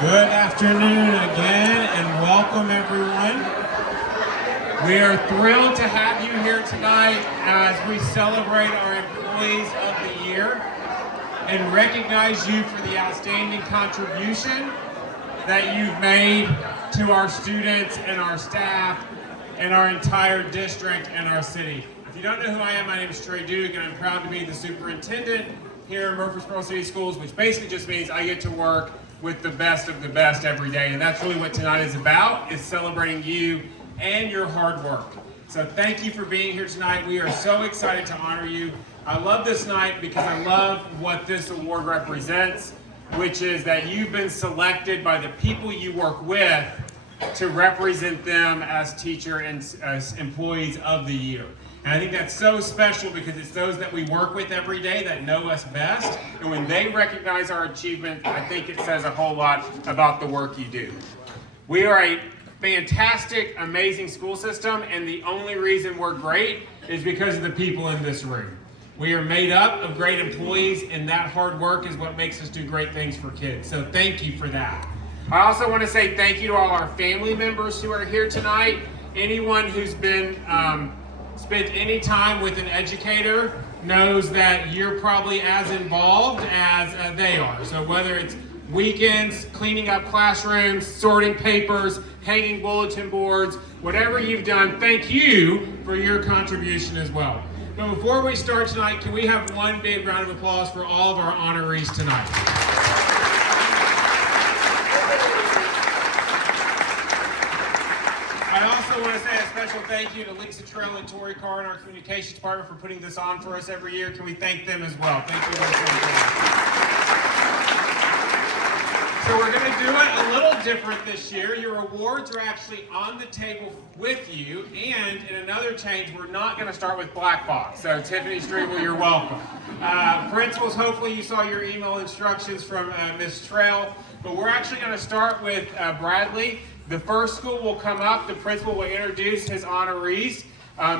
Good afternoon again and welcome everyone. We are thrilled to have you here tonight as we celebrate our employees of the year and recognize you for the outstanding contribution that you've made to our students and our staff and our entire district and our city. If you don't know who I am, my name is Trey Duke and I'm proud to be the superintendent here in Murfreesboro City Schools, which basically just means I get to work with the best of the best every day. And that's really what tonight is about, is celebrating you and your hard work. So thank you for being here tonight. We are so excited to honor you. I love this night because I love what this award represents, which is that you've been selected by the people you work with to represent them as teacher and as employees of the year. And I think that's so special because it's those that we work with every day that know us best. And when they recognize our achievement, I think it says a whole lot about the work you do. We are a fantastic, amazing school system, and the only reason we're great is because of the people in this room. We are made up of great employees, and that hard work is what makes us do great things for kids. So thank you for that. I also want to say thank you to all our family members who are here tonight. Anyone who's been spent any time with an educator knows that you're probably as involved as they are. So whether it's weekends, cleaning up classrooms, sorting papers, hanging bulletin boards, whatever you've done, thank you for your contribution as well. But before we start tonight, can we have one big round of applause for all of our honorees tonight? I also want to say a special thank you to Lisa Trell and Tori Carr in our communications department for putting this on for us every year. Can we thank them as well? Thank you. So we're going to do it a little different this year. Your awards are actually on the table with you, and in another change, we're not going to start with Black Box. So Tiffany Striegel, you're welcome. Principals, hopefully you saw your email instructions from Ms. Trell, but we're actually going to start with Bradley. The first school will come up, the principal will introduce his honorees.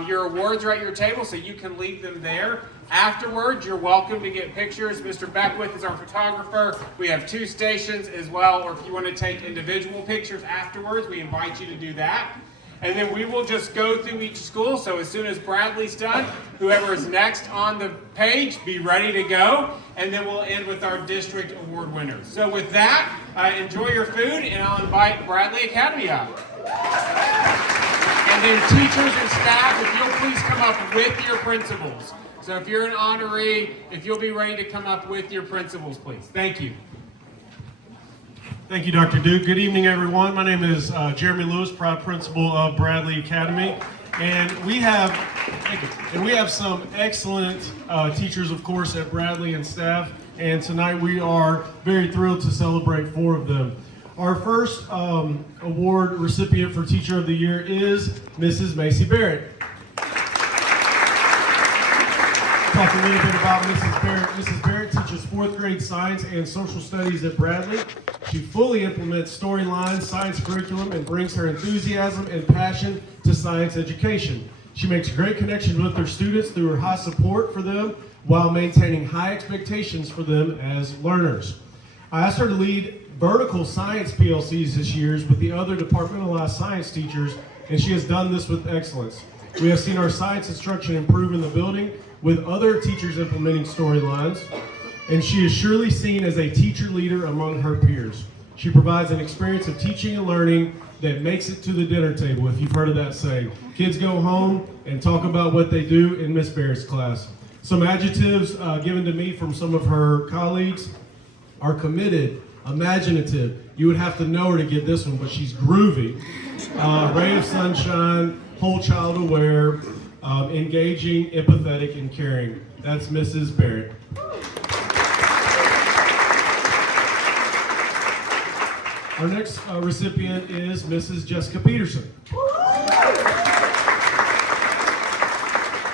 Your awards are at your table, so you can leave them there. Afterwards, you're welcome to get pictures. Mr. Beckwith is our photographer. We have 2 stations as well, or if you want to take individual pictures afterwards, we invite you to do that. And then we will just go through each school, so as soon as Bradley's done, whoever is next on the page, be ready to go, and then we'll end with our district award winners. So with that, enjoy your food, and I'll invite Bradley Academy up. And then teachers and staff, if you'll please come up with your principals. So if you're an honoree, if you'll be ready to come up with your principals, please. Thank you. Thank you, Dr. Duke. Good evening, everyone. My name is Jeremy Lewis, proud principal of Bradley Academy. And we have some excellent teachers, of course, at Bradley and staff. And tonight we are very thrilled to celebrate 4 of them. Our first award recipient for Teacher of the Year is Mrs. Macy Barrett. Talk a little bit about Mrs. Barrett. Mrs. Barrett teaches 4th grade science and social studies at Bradley. She fully implements storylines, science curriculum, and brings her enthusiasm and passion to science education. She makes great connections with her students through her high support for them while maintaining high expectations for them as learners. I asked her to lead vertical science PLCs this year with the other departmentalized science teachers, and she has done this with excellence. We have seen our science instruction improve in the building with other teachers implementing storylines, and she is surely seen as a teacher leader among her peers. She provides an experience of teaching and learning that makes it to the dinner table, if you've heard of that saying. Kids go home and talk about what they do in Miss Barrett's class. Some adjectives given to me from some of her colleagues are committed, imaginative. You would have to know her to get this one, but she's groovy. Ray of sunshine, whole child aware, engaging, empathetic, and caring. That's Mrs. Barrett. Our next recipient is Mrs. Jessica Peterson.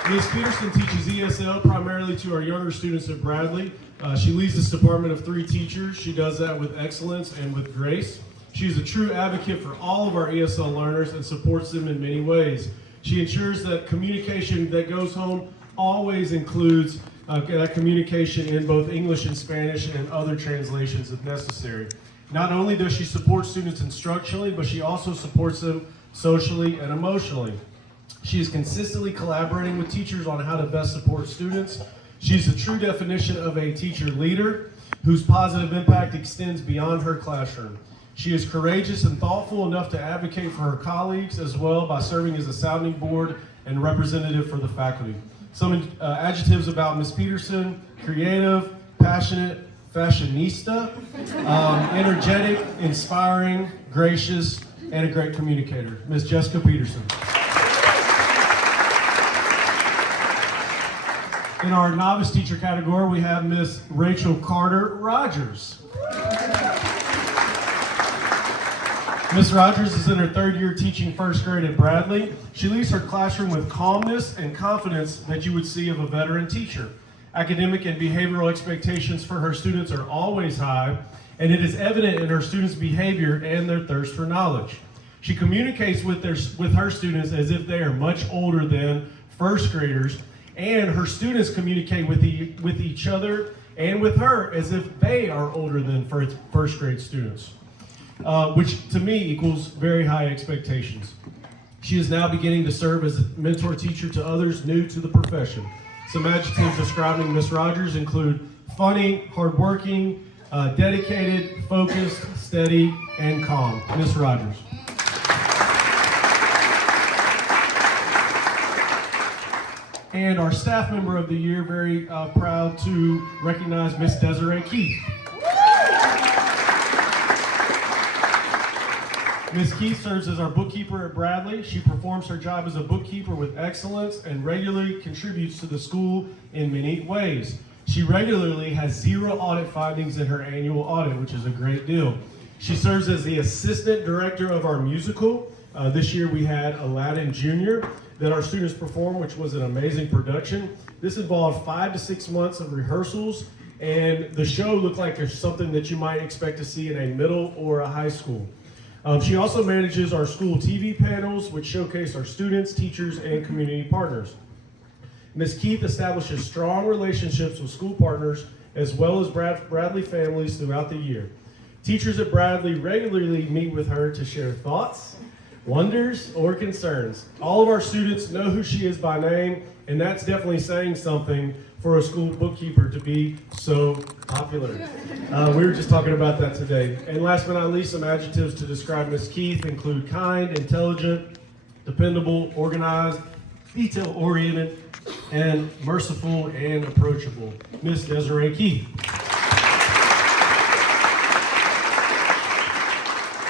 Ms. Peterson teaches ESL primarily to our younger students at Bradley. She leads this department of 3 teachers. She does that with excellence and with grace. She is a true advocate for all of our ESL learners and supports them in many ways. She ensures that communication that goes home always includes that communication in both English and Spanish and other translations if necessary. Not only does she support students instructionally, but she also supports them socially and emotionally. She is consistently collaborating with teachers on how to best support students. She's the true definition of a teacher leader whose positive impact extends beyond her classroom. She is courageous and thoughtful enough to advocate for her colleagues as well by serving as a sounding board and representative for the faculty. Some adjectives about Ms. Peterson: creative, passionate, fashionista, energetic, inspiring, gracious, and a great communicator. Ms. Jessica Peterson. In our novice teacher category, we have Miss Rachel Carter Rogers. Miss Rogers is in her third year teaching first grade at Bradley. She leaves her classroom with calmness and confidence that you would see of a veteran teacher. Academic and behavioral expectations for her students are always high, and it is evident in her students' behavior and their thirst for knowledge. She communicates with her students as if they are much older than first graders, and her students communicate with each other and with her as if they are older than first grade students, which to me equals very high expectations. She is now beginning to serve as a mentor teacher to others new to the profession. Some adjectives describing Miss Rogers include funny, hardworking, dedicated, focused, steady, and calm. Miss Rogers. And our staff member of the year, very proud to recognize Miss Desiree Keith. Ms. Keith serves as our bookkeeper at Bradley. She performs her job as a bookkeeper with excellence and regularly contributes to the school in many ways. She regularly has 0 audit findings in her annual audit, which is a great deal. She serves as the assistant director of our musical. This year we had Aladdin Jr. that our students performed, which was an amazing production. This involved 5 to 6 months of rehearsals, and the show looked like it's something that you might expect to see in a middle or a high school. She also manages our school TV panels, which showcase our students, teachers, and community partners. Ms. Keith establishes strong relationships with school partners as well as Bradley families throughout the year. Teachers at Bradley regularly meet with her to share thoughts, wonders, or concerns. All of our students know who she is by name, and that's definitely saying something for a school bookkeeper to be so popular. We were just talking about that today. And last but not least, some adjectives to describe Ms. Keith include kind, intelligent, dependable, organized, detail-oriented, and merciful and approachable. Ms. Desiree Keith.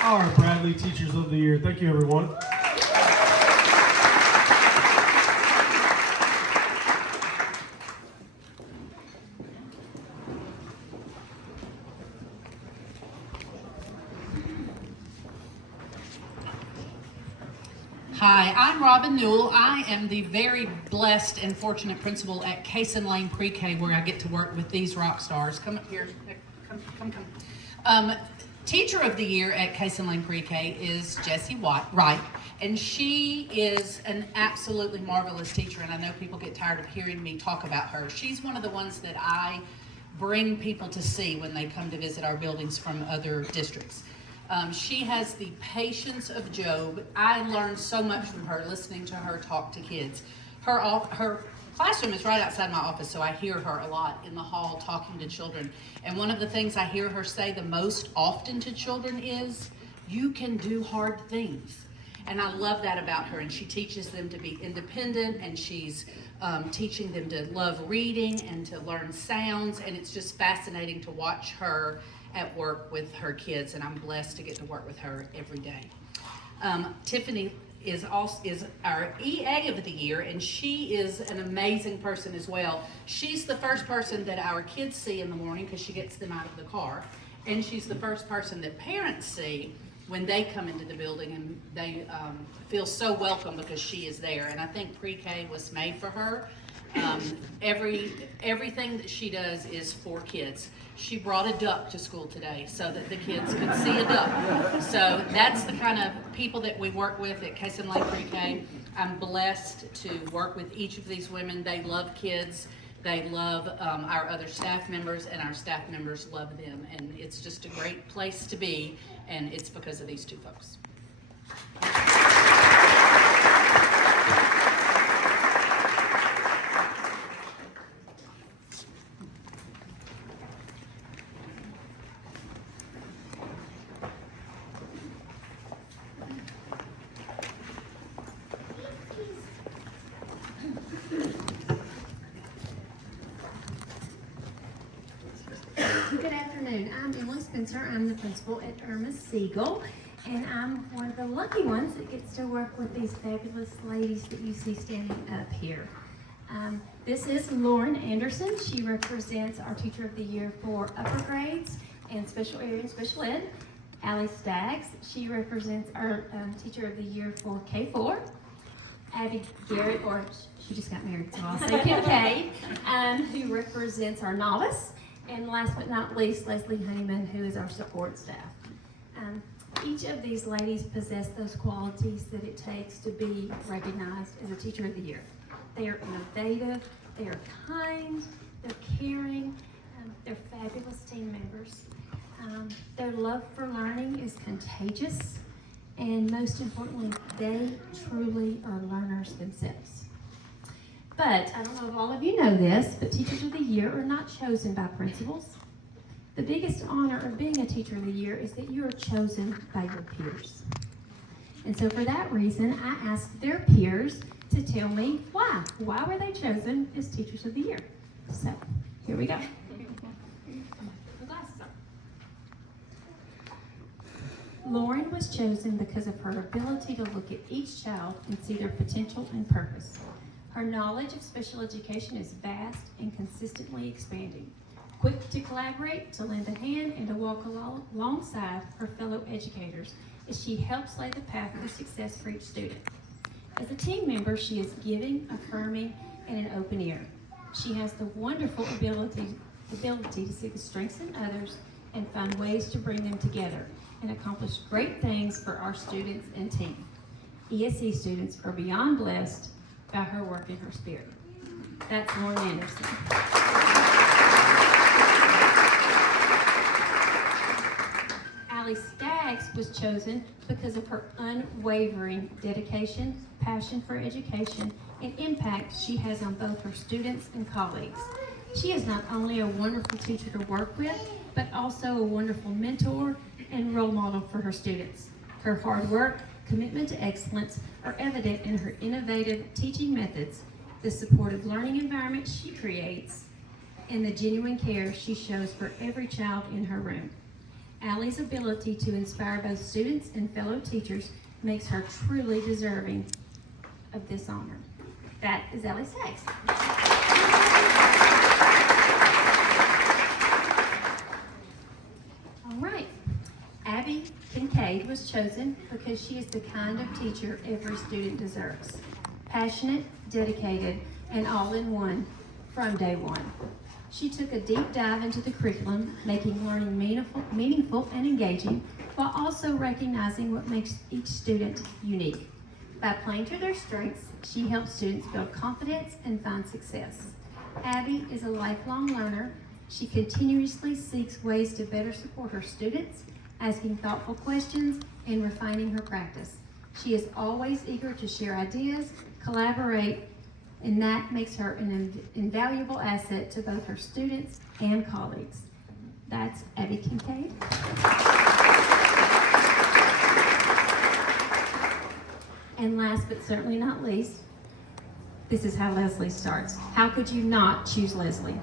Our Bradley Teachers of the Year. Thank you, everyone. Hi, I'm Robin Newell. I am the very blessed and fortunate principal at Cason Lane Pre-K, where I get to work with these rock stars. Come up here. Come. Teacher of the Year at Cason Lane Pre-K is Jessie Wright, and she is an absolutely marvelous teacher, and I know people get tired of hearing me talk about her. She's one of the ones that I bring people to see when they come to visit our buildings from other districts. She has the patience of Job. I learned so much from her listening to her talk to kids. Her classroom is right outside my office, so I hear her a lot in the hall talking to children. And one of the things I hear her say the most often to children is, "You can do hard things." And I love that about her. And she teaches them to be independent, and she's teaching them to love reading and to learn sounds. And it's just fascinating to watch her at work with her kids, and I'm blessed to get to work with her every day. Tiffany is our EA of the year, and she is an amazing person as well. She's the first person that our kids see in the morning because she gets them out of the car, and she's the first person that parents see when they come into the building, and they feel so welcome because she is there. And I think Pre-K was made for her. Everything that she does is for kids. She brought a duck to school today so that the kids could see a duck. So that's the kind of people that we work with at Cason Lane Pre-K. I'm blessed to work with each of these women. They love kids. They love our other staff members, and our staff members love them. And it's just a great place to be, and it's because of these two folks. Good afternoon. I'm Emily Spencer. I'm the principal at Irma Siegel, and I'm one of the lucky ones that gets to work with these fabulous ladies that you see standing up here. This is Lauren Anderson. She represents our Teacher of the Year for upper grades and special area and special ed. Allie Staggs, she represents our Teacher of the Year for K4. Abby Garrett, or she just got married, so I'll say Kincaid, who represents our novice. And last but not least, Leslie Honeyman, who is our support staff. Each of these ladies possess those qualities that it takes to be recognized as a Teacher of the Year. They are innovative, they are kind, they're caring, they're fabulous team members. Their love for learning is contagious, and most importantly, they truly are learners themselves. But I don't know if all of you know this, but Teachers of the Year are not chosen by principals. The biggest honor of being a Teacher of the Year is that you are chosen by your peers. And so for that reason, I asked their peers to tell me why. Why were they chosen as Teachers of the Year? So here we go. The glasses on. Lauren was chosen because of her ability to look at each child and see their potential and purpose. Her knowledge of special education is vast and consistently expanding. Quick to collaborate, to lend a hand, and to walk alongside her fellow educators as she helps lay the path to success for each student. As a team member, she is giving, affirming, and an open ear. She has the wonderful ability to see the strengths in others and find ways to bring them together and accomplish great things for our students and team. ESE students are beyond blessed by her work and her spirit. That's Lauren Anderson. Allie Staggs was chosen because of her unwavering dedication, passion for education, and impact she has on both her students and colleagues. She is not only a wonderful teacher to work with, but also a wonderful mentor and role model for her students. Her hard work, commitment to excellence are evident in her innovative teaching methods, the supportive learning environment she creates, and the genuine care she shows for every child in her room. Allie's ability to inspire both students and fellow teachers makes her truly deserving of this honor. That is Allie Staggs. All right. Abby Kincaid was chosen because she is the kind of teacher every student deserves. Passionate, dedicated, and all-in-one from day one. She took a deep dive into the curriculum, making learning meaningful and engaging, while also recognizing what makes each student unique. By playing to their strengths, she helps students build confidence and find success. Abby is a lifelong learner. She continuously seeks ways to better support her students, asking thoughtful questions and refining her practice. She is always eager to share ideas, collaborate, and that makes her an invaluable asset to both her students and colleagues. That's Abby Kincaid. And last but certainly not least, this is how Leslie starts. How could you not choose Leslie?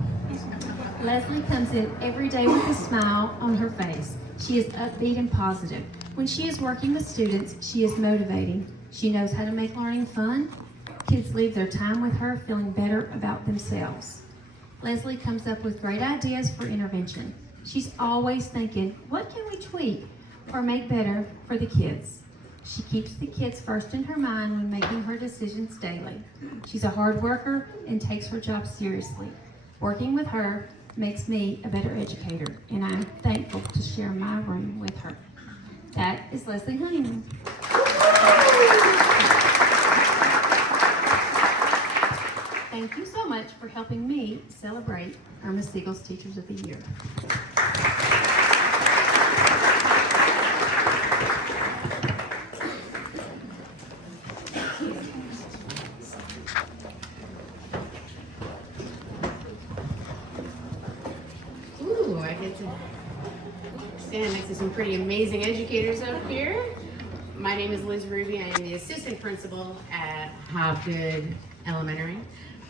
Leslie comes in every day with a smile on her face. She is upbeat and positive. When she is working with students, she is motivating. She knows how to make learning fun. Kids leave their time with her feeling better about themselves. Leslie comes up with great ideas for intervention. She's always thinking, what can we tweak or make better for the kids? She keeps the kids first in her mind when making her decisions daily. She's a hard worker and takes her job seriously. Working with her makes me a better educator, and I'm thankful to share my room with her. That is Leslie Honeyman. Thank you so much for helping me celebrate Irma Siegel's Teachers of the Year. Ooh, I get to stand next to some pretty amazing educators up here. My name is Liz Ruby. I am the assistant principal at Hobgood Elementary.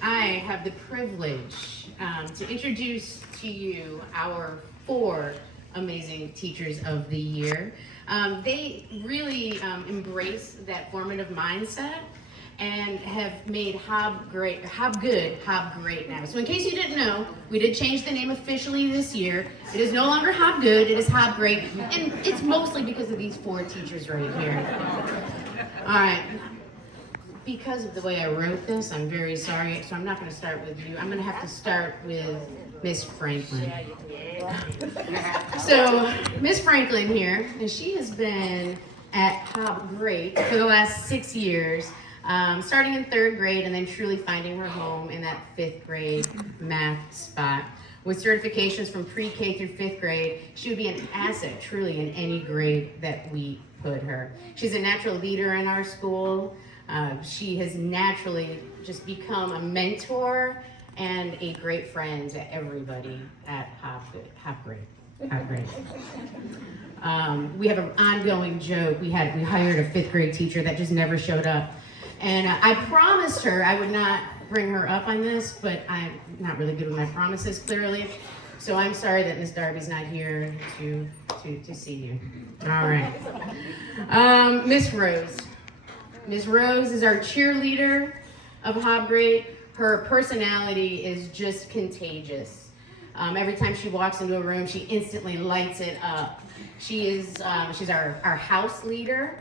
I have the privilege to introduce to you our 4 amazing teachers of the year. They really embrace that formative mindset and have made Hobgood great now. So in case you didn't know, we did change the name officially this year. It is no longer Hobgood, it is Hobgreat, and it's mostly because of these 4 teachers right here. All right. Because of the way I wrote this, I'm very sorry, so I'm not going to start with you. I'm going to have to start with Miss Franklin. So, Miss Franklin here, and she has been at Hobgreat for the last 6 years, starting in 3rd grade and then truly finding her home in that 5th grade math spot. With certifications from pre-K through 5th grade, she would be an asset truly in any grade that we put her. She's a natural leader in our school. She has naturally just become a mentor and a great friend to everybody at Hobgreat. We have an ongoing joke. We hired a 5th grade teacher that just never showed up. And I promised her I would not bring her up on this, but I'm not really good with my promises, clearly. So I'm sorry that Miss Darby's not here to see you. All right. Miss Rose. Miss Rose is our cheerleader of Hobgreat. Her personality is just contagious. Every time she walks into a room, she instantly lights it up. She's our house leader.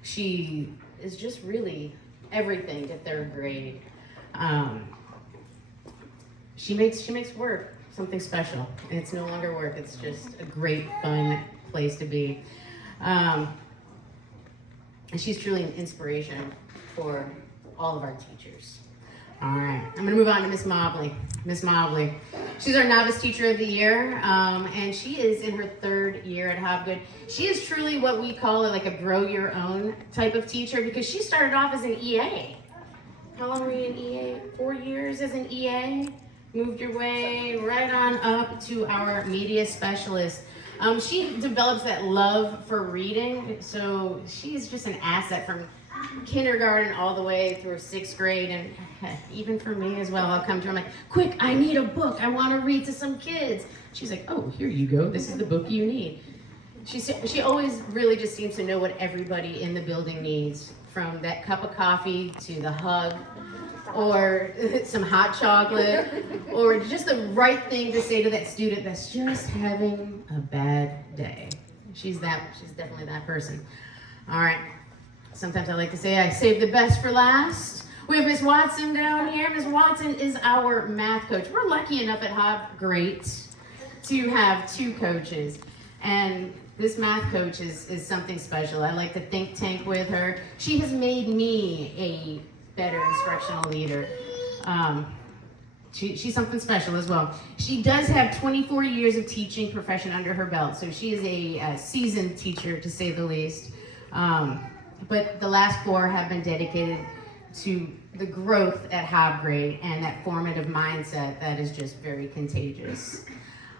She is just really everything to 3rd grade. She makes work something special, and it's no longer work. It's just a great, fun place to be. And she's truly an inspiration for all of our teachers. All right, I'm gonna move on to Miss Mobley. Miss Mobley, she's our novice teacher of the year, and she is in her 3rd year at Hobgood. She is truly what we call like a grow your own type of teacher because she started off as an EA. How long were you in EA? 4 years as an EA? Moved your way right on up to our media specialist. She develops that love for reading, so she's just an asset from kindergarten all the way through 6th grade, and even for me as well. I'll come to her, I'm like, quick, I need a book. I want to read to some kids. She's like, oh, here you go. This is the book you need. She always really just seems to know what everybody in the building needs, from that cup of coffee to the hug, or some hot chocolate, or just the right thing to say to that student that's just having a bad day. She's definitely that person. All right. Sometimes I like to say I saved the best for last. We have Miss Watson down here. Miss Watson is our math coach. We're lucky enough at Hobgreat to have 2 coaches. And this math coach is something special. I like to think tank with her. She has made me a better instructional leader. She's something special as well. She does have 24 years of teaching profession under her belt, so she is a seasoned teacher, to say the least. But the last 4 have been dedicated to the growth at Hobgreat and that formative mindset that is just very contagious.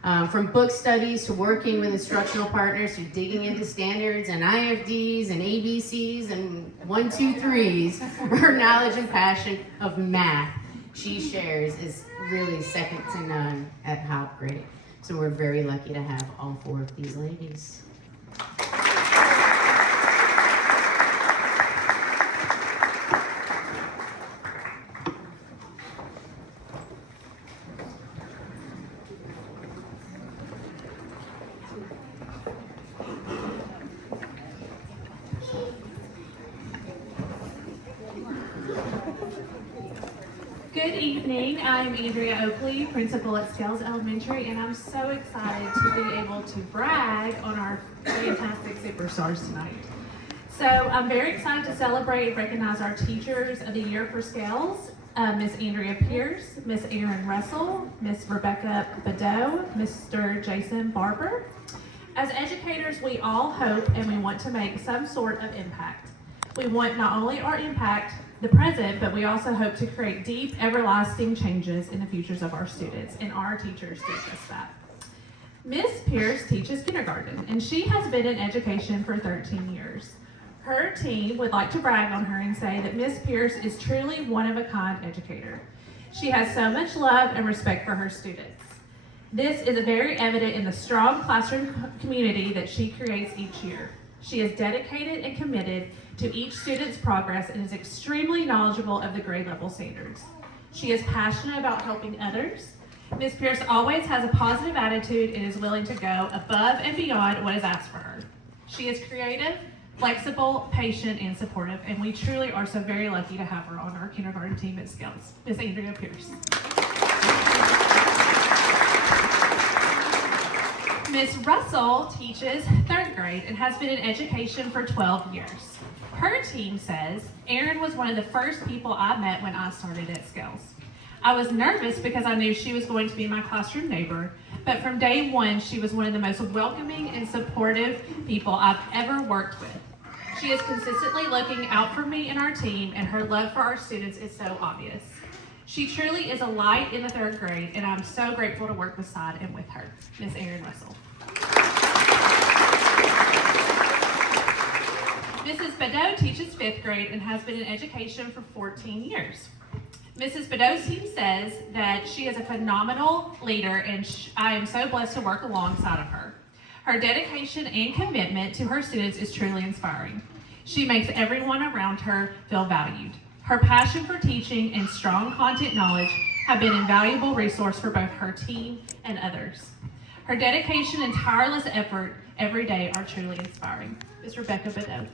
From book studies to working with instructional partners to digging into standards and IFDs and ABCs and 1, 2, 3s, her knowledge and passion of math she shares is really second to none at Hobgreat. So we're very lucky to have all 4 of these ladies. Good evening. I'm Andrea Oakley, principal at Scales Elementary, and I'm so excited to be able to brag on our fantastic superstars tonight. So I'm very excited to celebrate and recognize our Teachers of the Year for Scales. Miss Andrea Pierce, Miss Erin Russell, Miss Rebecca Badeau, Mr. Jason Barber. As educators, we all hope and we want to make some sort of impact. We want not only our impact, the present, but we also hope to create deep, everlasting changes in the futures of our students, and our teachers do just that. Miss Pierce teaches kindergarten, and she has been in education for 13 years. Her team would like to brag on her and say that Miss Pierce is truly one-of-a-kind educator. She has so much love and respect for her students. This is very evident in the strong classroom community that she creates each year. She is dedicated and committed to each student's progress and is extremely knowledgeable of the grade level standards. She is passionate about helping others. Ms. Pierce always has a positive attitude and is willing to go above and beyond what is asked for her. She is creative, flexible, patient, and supportive, and we truly are so very lucky to have her on our kindergarten team at Scales. Ms. Andrea Pierce. Ms. Russell teaches 3rd grade and has been in education for 12 years. Her team says, Erin was one of the first people I met when I started at Scales. I was nervous because I knew she was going to be my classroom neighbor, but from day one, she was one of the most welcoming and supportive people I've ever worked with. She is consistently looking out for me and our team, and her love for our students is so obvious. She truly is a light in the 3rd grade, and I'm so grateful to work beside and with her. Ms. Erin Russell. Mrs. Badeau teaches 5th grade and has been in education for 14 years. Mrs. Badeau's team says that she is a phenomenal leader, and I am so blessed to work alongside of her. Her dedication and commitment to her students is truly inspiring. She makes everyone around her feel valued. Her passion for teaching and strong content knowledge have been an invaluable resource for both her team and others. Her dedication and tireless effort every day are truly inspiring. Ms. Rebecca Badeau.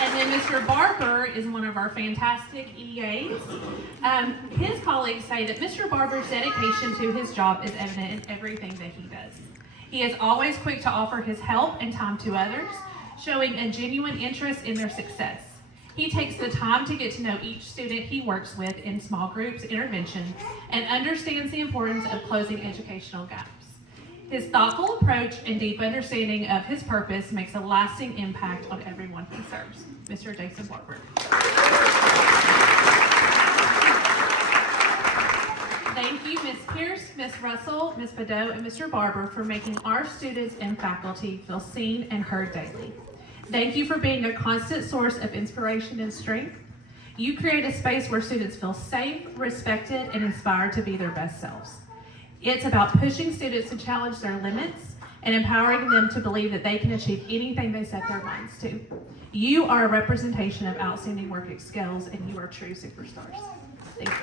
And then Mr. Barber is one of our fantastic EAs. His colleagues say that Mr. Barber's dedication to his job is evident in everything that he does. He is always quick to offer his help and time to others, showing a genuine interest in their success. He takes the time to get to know each student he works with in small groups intervention and understands the importance of closing educational gaps. His thoughtful approach and deep understanding of his purpose makes a lasting impact on everyone he serves. Mr. Jason Barber. Thank you, Ms. Pierce, Ms. Russell, Ms. Badeau, and Mr. Barber for making our students and faculty feel seen and heard daily. Thank you for being a constant source of inspiration and strength. You create a space where students feel safe, respected, and inspired to be their best selves. It's about pushing students to challenge their limits and empowering them to believe that they can achieve anything they set their minds to. You are a representation of outstanding work skills, and you are true superstars. Thank you.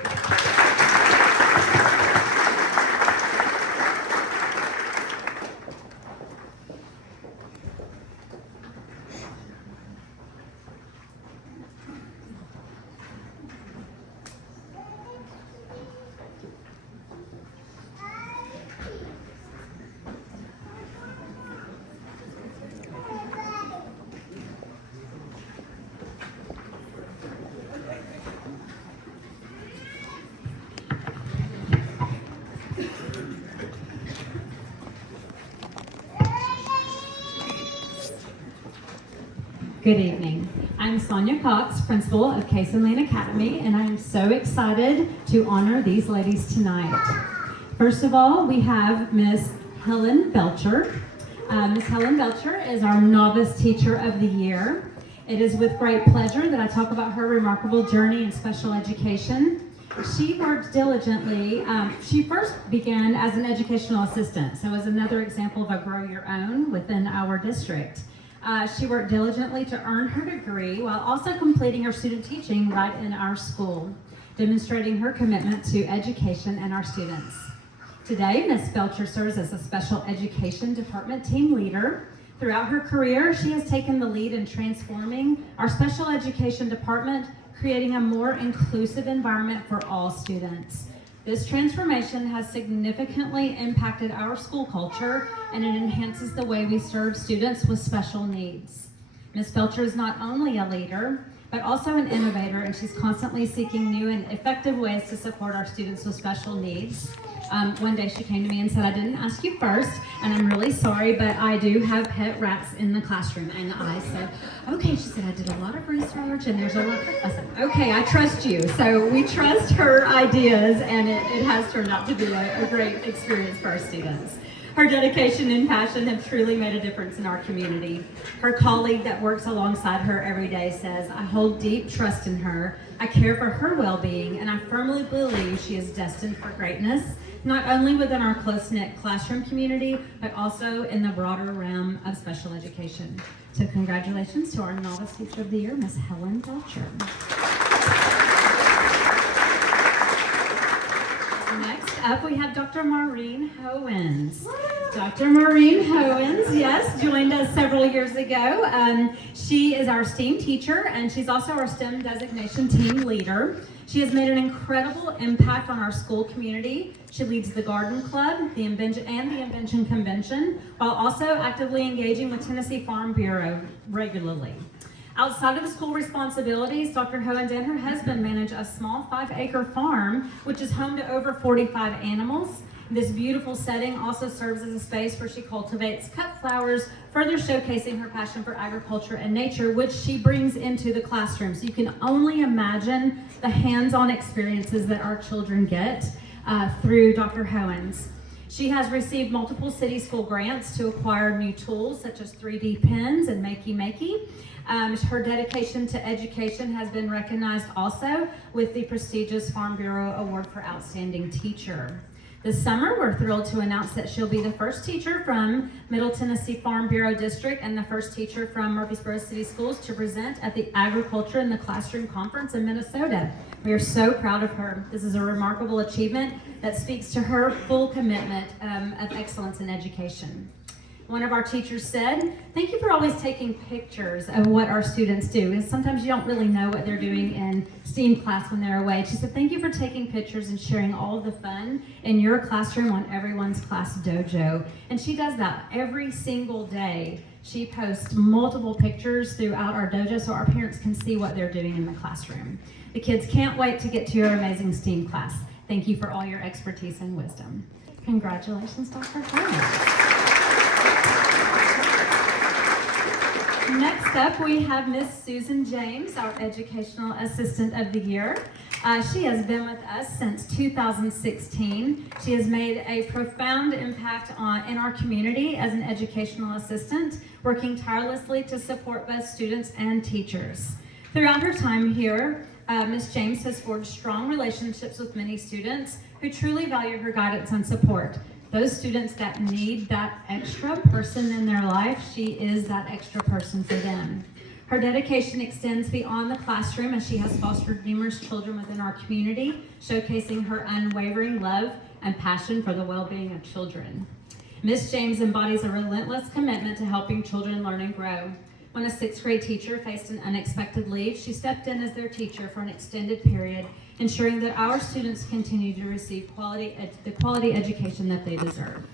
Good evening. I'm Sonia Cox, principal of Case-in Lane Academy, and I'm so excited to honor these ladies tonight. First of all, we have Miss Helen Belcher. Miss Helen Belcher is our Novice Teacher of the Year. It is with great pleasure that I talk about her remarkable journey in special education. She worked diligently. She first began as an educational assistant, so as another example of a grow your own within our district. She worked diligently to earn her degree while also completing her student teaching right in our school, demonstrating her commitment to education and our students. Today, Ms. Belcher serves as a special education department team leader. Throughout her career, she has taken the lead in transforming our special education department, creating a more inclusive environment for all students. This transformation has significantly impacted our school culture, and it enhances the way we serve students with special needs. Ms. Belcher is not only a leader, but also an innovator, and she's constantly seeking new and effective ways to support our students with special needs. One day she came to me and said, I didn't ask you first, and I'm really sorry, but I do have pet rats in the classroom. And I said, okay. She said, I did a lot of research, and there's a lot. I said, okay, I trust you. So we trust her ideas, and it has turned out to be a great experience for our students. Her dedication and passion have truly made a difference in our community. Her colleague that works alongside her every day says, I hold deep trust in her, I care for her well-being, and I firmly believe she is destined for greatness, not only within our close-knit classroom community, but also in the broader realm of special education. So congratulations to our Novice Teacher of the Year, Ms. Helen Belcher. Next up, we have Dr. Maureen Howens. Dr. Maureen Howens, yes, joined us several years ago. She is our STEAM teacher, and she's also our STEM designation team leader. She has made an incredible impact on our school community. She leads the Garden Club, the Invention Convention, while also actively engaging with Tennessee Farm Bureau regularly. Outside of the school responsibilities, Dr. Howens and her husband manage a small 5-acre farm, which is home to over 45 animals. This beautiful setting also serves as a space where she cultivates cut flowers, further showcasing her passion for agriculture and nature, which she brings into the classroom. So you can only imagine the hands-on experiences that our children get through Dr. Howens. She has received multiple city school grants to acquire new tools such as 3D pens and Makey. Her dedication to education has been recognized also with the prestigious Farm Bureau Award for Outstanding Teacher. This summer, we're thrilled to announce that she'll be the first teacher from Middle Tennessee Farm Bureau District and the first teacher from Murfreesboro City Schools to present at the Agriculture in the Classroom Conference in Minnesota. We are so proud of her. This is a remarkable achievement that speaks to her full commitment of excellence in education. One of our teachers said, thank you for always taking pictures of what our students do, because sometimes you don't really know what they're doing in STEAM class when they're away. She said, thank you for taking pictures and sharing all of the fun in your classroom on everyone's class dojo. And she does that every single day. She posts multiple pictures throughout our dojo so our parents can see what they're doing in the classroom. The kids can't wait to get to your amazing STEAM class. Thank you for all your expertise and wisdom. Congratulations, Dr. Howens. Next up, we have Miss Susan James, our Educational Assistant of the Year. She has been with us since 2016. She has made a profound impact in our community as an educational assistant, working tirelessly to support both students and teachers. Throughout her time here, Ms. James has forged strong relationships with many students who truly value her guidance and support. Those students that need that extra person in their life, she is that extra person for them. Her dedication extends beyond the classroom as she has fostered numerous children within our community, showcasing her unwavering love and passion for the well-being of children. Ms. James embodies a relentless commitment to helping children learn and grow. When a 6th grade teacher faced an unexpected leave, she stepped in as their teacher for an extended period, ensuring that our students continue to receive the quality education that they deserve.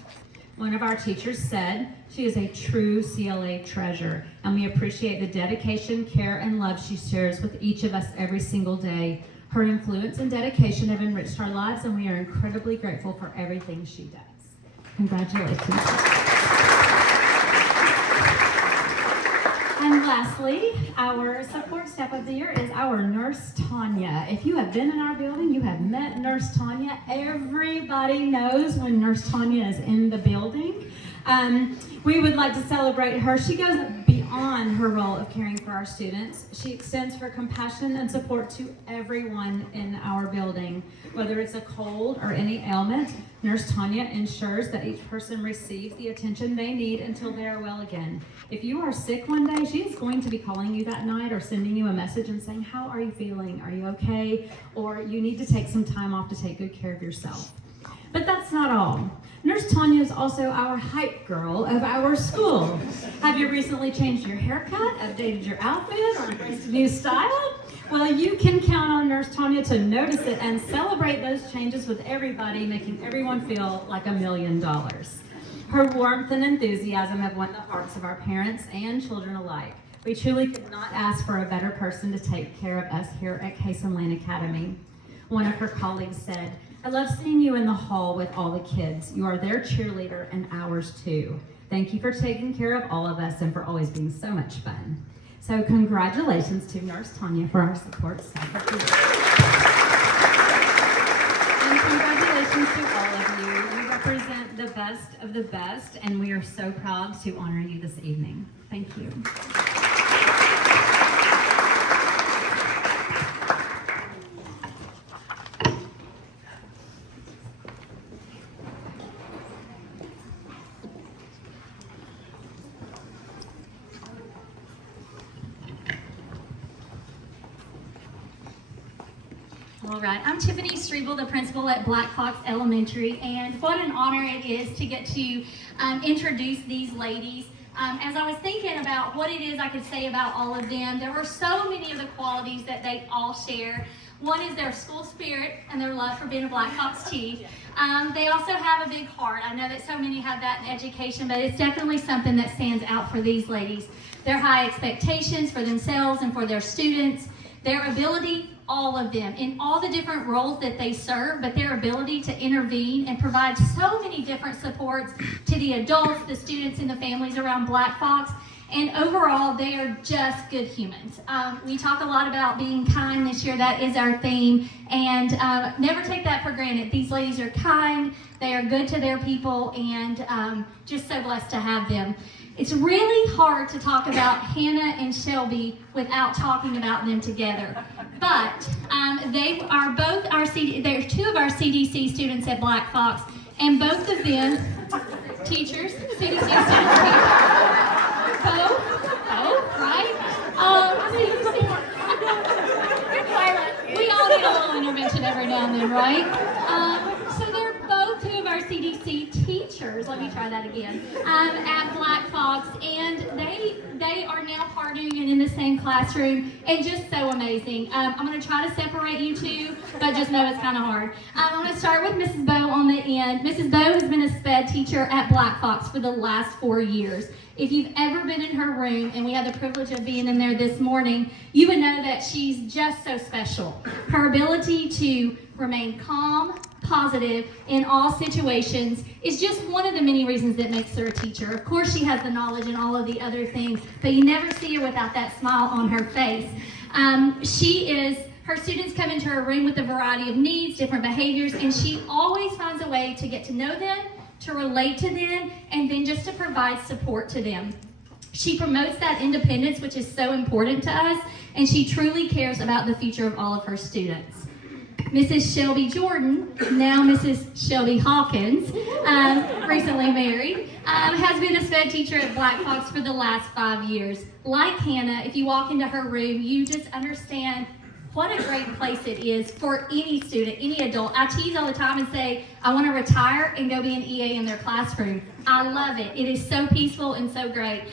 One of our teachers said, she is a true CLA treasure, and we appreciate the dedication, care, and love she shares with each of us every single day. Her influence and dedication have enriched our lives, and we are incredibly grateful for everything she does. Congratulations. And lastly, our support staff of the year is our nurse, Tanya. If you have been in our building, you have met Nurse Tanya. Everybody knows when Nurse Tanya is in the building. We would like to celebrate her. She goes beyond her role of caring for our students. She extends her compassion and support to everyone in our building. Whether it's a cold or any ailment, Nurse Tanya ensures that each person receives the attention they need until they are well again. If you are sick one day, she is going to be calling you that night or sending you a message and saying, how are you feeling? Are you okay? Or you need to take some time off to take good care of yourself. But that's not all. Nurse Tanya is also our hype girl of our school. Have you recently changed your haircut, updated your outfit, or embraced a new style? Well, you can count on Nurse Tanya to notice it and celebrate those changes with everybody, making everyone feel like $1 million. Her warmth and enthusiasm have won the hearts of our parents and children alike. We truly could not ask for a better person to take care of us here at Case Lane Academy. One of her colleagues said, "I love seeing you in the hall with all the kids. You are their cheerleader and ours too. Thank you for taking care of all of us and for always being so much fun." So congratulations to Nurse Tanya for our support staff. And congratulations to all of you. You represent the best of the best, and we are so proud to honor you this evening. Thank you. All right, I'm Tiffany Strebel, the principal at Black Fox Elementary, and what an honor it is to get to introduce these ladies. As I was thinking about what it is I could say about all of them, there were so many of the qualities that they all share. One is their school spirit and their love for being a Black Fox Chief. They also have a big heart. I know that so many have that in education, but it's definitely something that stands out for these ladies. Their high expectations for themselves and for their students, their ability, all of them, in all the different roles that they serve, but their ability to intervene and provide so many different supports to the adults, the students, and the families around Black Fox. And overall, they are just good humans. We talk a lot about being kind this year. That is our theme. And never take that for granted. These ladies are kind, they are good to their people, and just so blessed to have them. It's really hard to talk about Hannah and Shelby without talking about them together. But they are both they're two of our CDC students at Black Fox, and both of them, teachers, CDC students, right? We all need a little intervention every now and then, right? So they're both two of our CDC teachers, let me try that again, at Black Fox, and they are now partying and in the same classroom, and just so amazing. I'm going to try to separate you two, but just know it's kind of hard. I'm going to start with Mrs. Bowe on the end. Mrs. Bowe has been a SPED teacher at Black Fox for the last 4 years. If you've ever been in her room, and we had the privilege of being in there this morning, you would know that she's just so special. Her ability to remain calm, positive in all situations is just one of the many reasons that makes her a teacher. Of course, she has the knowledge and all of the other things, but you never see her without that smile on her face. Her students come into her room with a variety of needs, different behaviors, and she always finds a way to get to know them, to relate to them, and then just to provide support to them. She promotes that independence, which is so important to us, and she truly cares about the future of all of her students. Mrs. Shelby Jordan, now Mrs. Shelby Hawkins, recently married, has been a SPED teacher at Black Fox for the last 5 years. Like Hannah, if you walk into her room, you just understand what a great place it is for any student, any adult. I tease all the time and say, I want to retire and go be an EA in their classroom. I love it. It is so peaceful and so great.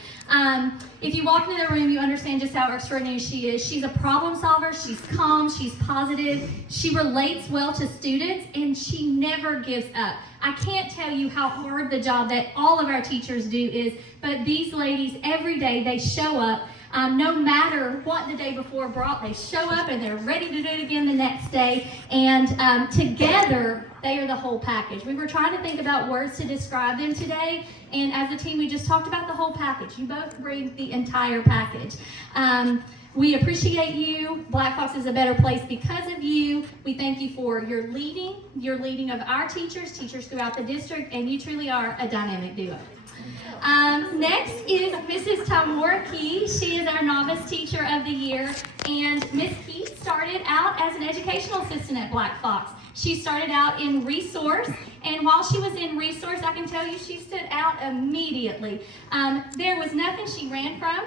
If you walk into the room, you understand just how extraordinary she is. She's a problem solver. She's calm. She's positive. She relates well to students, and she never gives up. I can't tell you how hard the job that all of our teachers do is, but these ladies, every day, they show up. No matter what the day before brought, they show up and they're ready to do it again the next day. And together, they are the whole package. We were trying to think about words to describe them today. And as a team, we just talked about the whole package. You both bring the entire package. We appreciate you. Black Fox is a better place because of you. We thank you for your leading of our teachers throughout the district, and you truly are a dynamic duo. Next is Mrs. Tamora Key. She is our novice teacher of the year, and Miss Key started out as an educational assistant at Black Fox. She started out in resource, and while she was in resource, I can tell you she stood out immediately. There was nothing she ran from.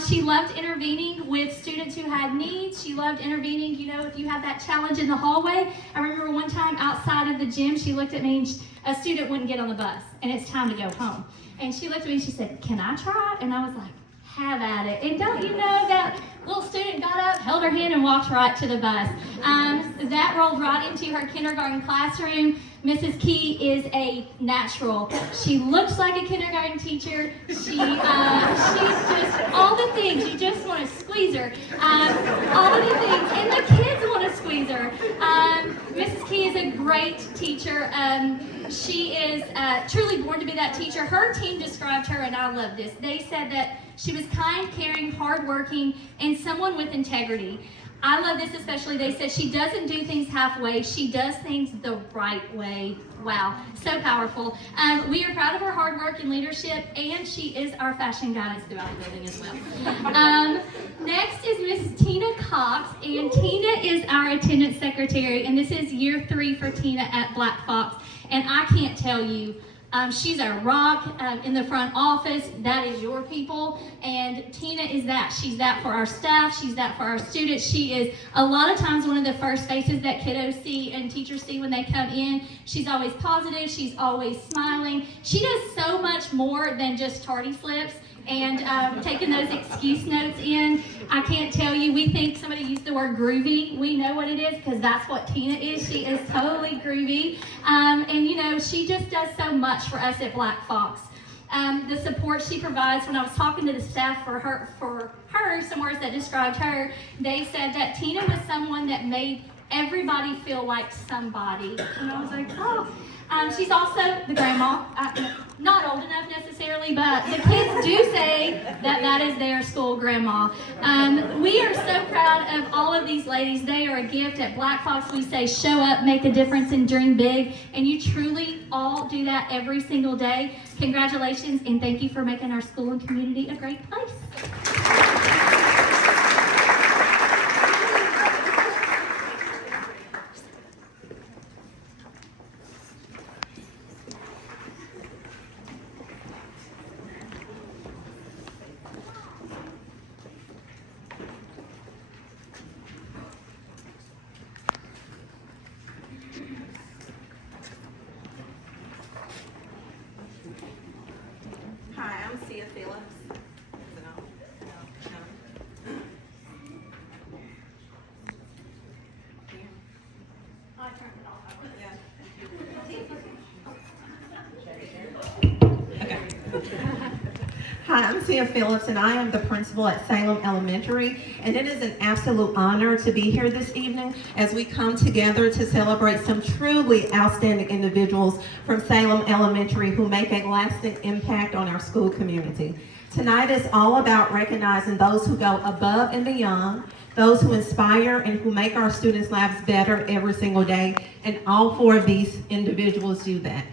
She loved intervening with students who had needs. She loved intervening, if you had that challenge in the hallway. I remember one time outside of the gym, she looked at me and a student wouldn't get on the bus, and it's time to go home. And she looked at me and she said, "Can I try?" And I was like, "Have at it." And don't you know that little student got up, held her hand, and walked right to the bus. That rolled right into her kindergarten classroom. Mrs. Key is a natural. She looks like a kindergarten teacher. She's just all the things. You just want to squeeze her. All of the things, and the kids want to squeeze her. Mrs. Key is a great teacher. She is truly born to be that teacher. Her team described her, and I love this. They said that she was kind, caring, hardworking, and someone with integrity. I love this especially. They said she doesn't do things halfway. She does things the right way. Wow, so powerful. We are proud of her hard work and leadership, and she is our fashion guidance throughout the building as well. Next is Miss Tina Cox, and Tina is our attendance secretary, and this is year 3 for Tina at Black Fox. And I can't tell you, she's our rock in the front office. That is your people. And Tina is that. She's that for our staff. She's that for our students. She is a lot of times one of the first faces that kiddos see and teachers see when they come in. She's always positive. She's always smiling. She does so much more than just tardy slips and taking those excuse notes in. I can't tell you, we think somebody used the word groovy. We know what it is because that's what Tina is. She is totally groovy. And you know, she just does so much for us at Black Fox. The support she provides, when I was talking to the staff for her, some words that described her, they said that Tina was someone that made everybody feel like somebody. And I was like, oh. She's also the grandma. Not old enough necessarily, but the kids do say that that is their school grandma. We are so proud of all of these ladies. They are a gift. At Black Fox, we say show up, make a difference, and dream big. And you truly all do that every single day. Congratulations, and thank you for making our school and community a great place. Hi, I'm Sia Phillips. Hi, I'm Sia Phillips, and I am the principal at Salem Elementary, and it is an absolute honor to be here this evening as we come together to celebrate some truly outstanding individuals from Salem Elementary who make a lasting impact on our school community. Tonight is all about recognizing those who go above and beyond, those who inspire and who make our students' lives better every single day, and all 4 of these individuals do that.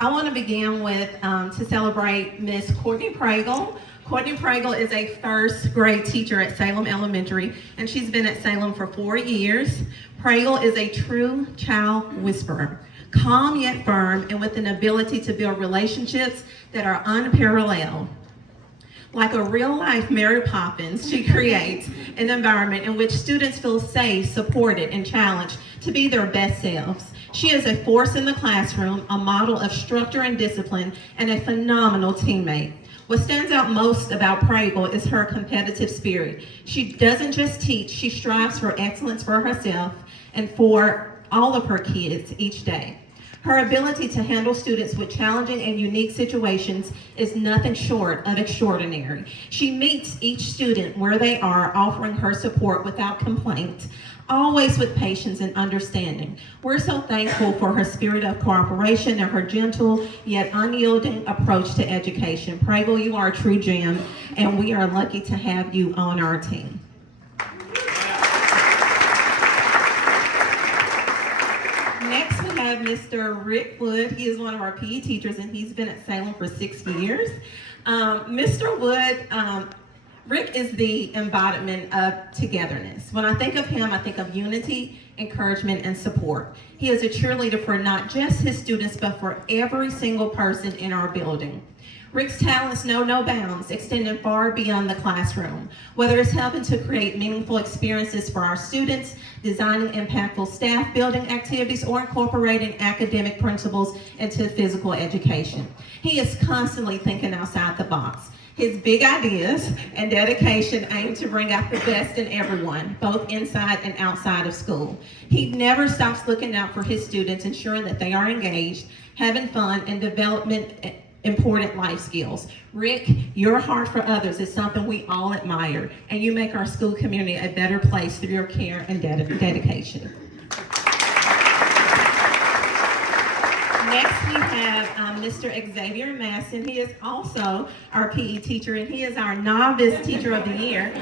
I want to begin with to celebrate Miss Courtney Pragle. Courtney Pragle is a first grade teacher at Salem Elementary, and she's been at Salem for 4 years. Pragle is a true child whisperer, calm yet firm, and with an ability to build relationships that are unparalleled. Like a real-life Mary Poppins, she creates an environment in which students feel safe, supported, and challenged to be their best selves. She is a force in the classroom, a model of structure and discipline, and a phenomenal teammate. What stands out most about Pragle is her competitive spirit. She doesn't just teach, she strives for excellence for herself and for all of her kids each day. Her ability to handle students with challenging and unique situations is nothing short of extraordinary. She meets each student where they are, offering her support without complaint, always with patience and understanding. We're so thankful for her spirit of cooperation and her gentle yet unyielding approach to education. Pragle, you are a true gem, and we are lucky to have you on our team. Next, we have Mr. Rick Wood. He is one of our PE teachers, and he's been at Salem for 6 years. Mr. Wood, Rick is the embodiment of togetherness. When I think of him, I think of unity, encouragement, and support. He is a cheerleader for not just his students, but for every single person in our building. Rick's talents know no bounds, extending far beyond the classroom. Whether it's helping to create meaningful experiences for our students, designing impactful staff building activities, or incorporating academic principles into physical education. He is constantly thinking outside the box. His big ideas and dedication aim to bring out the best in everyone, both inside and outside of school. He never stops looking out for his students, ensuring that they are engaged, having fun, and developing important life skills. Rick, your heart for others is something we all admire, and you make our school community a better place through your care and dedication. Next, we have Mr. Xavier Masson. He is also our PE teacher, and he is our novice teacher of the year.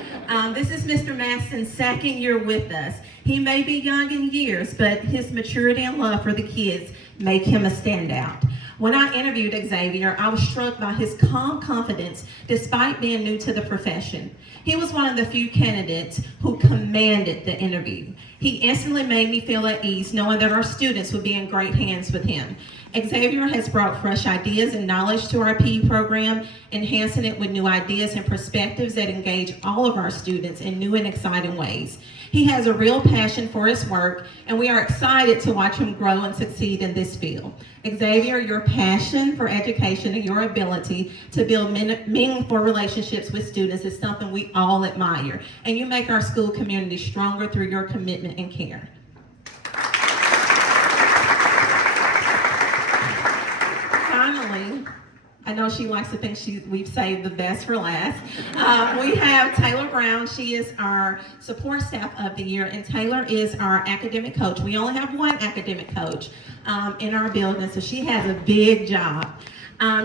This is Mr. Masson's second year with us. He may be young in years, but his maturity and love for the kids make him a standout. When I interviewed Xavier, I was struck by his calm confidence despite being new to the profession. He was one of the few candidates who commanded the interview. He instantly made me feel at ease knowing that our students would be in great hands with him. Xavier has brought fresh ideas and knowledge to our PE program, enhancing it with new ideas and perspectives that engage all of our students in new and exciting ways. He has a real passion for his work, and we are excited to watch him grow and succeed in this field. Xavier, your passion for education and your ability to build meaningful relationships with students is something we all admire, and you make our school community stronger through your commitment and care. Finally, I know she likes to think we've saved the best for last. We have Taylor Brown. She is our support staff of the year, and Taylor is our academic coach. We only have one academic coach in our building, so she has a big job.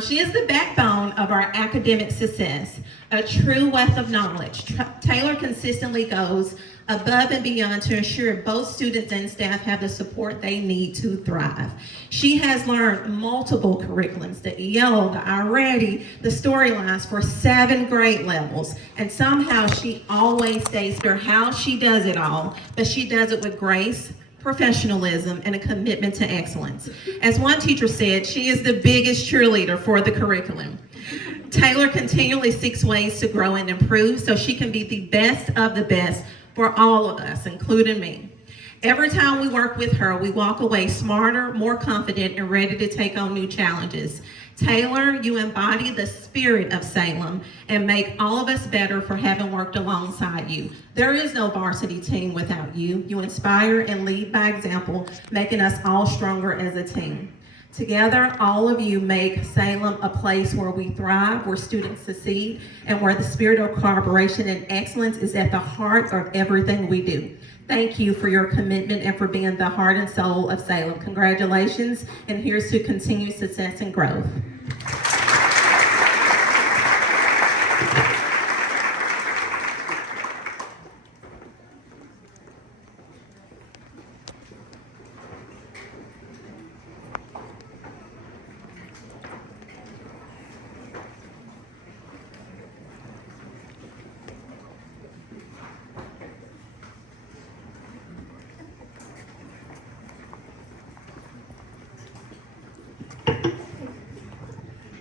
She is the backbone of our academic success, a true wealth of knowledge. Taylor consistently goes above and beyond to ensure both students and staff have the support they need to thrive. She has learned multiple curriculums, the EL, the iReady, the storylines for 7 grade levels, and somehow she always stays there how she does it all, but she does it with grace, professionalism, and a commitment to excellence. As one teacher said, she is the biggest cheerleader for the curriculum. Taylor continually seeks ways to grow and improve so she can be the best of the best for all of us, including me. Every time we work with her, we walk away smarter, more confident, and ready to take on new challenges. Taylor, you embody the spirit of Salem and make all of us better for having worked alongside you. There is no varsity team without you. You inspire and lead by example, making us all stronger as a team. Together, all of you make Salem a place where we thrive, where students succeed, and where the spirit of collaboration and excellence is at the heart of everything we do. Thank you for your commitment and for being the heart and soul of Salem. Congratulations, and here's to continued success and growth.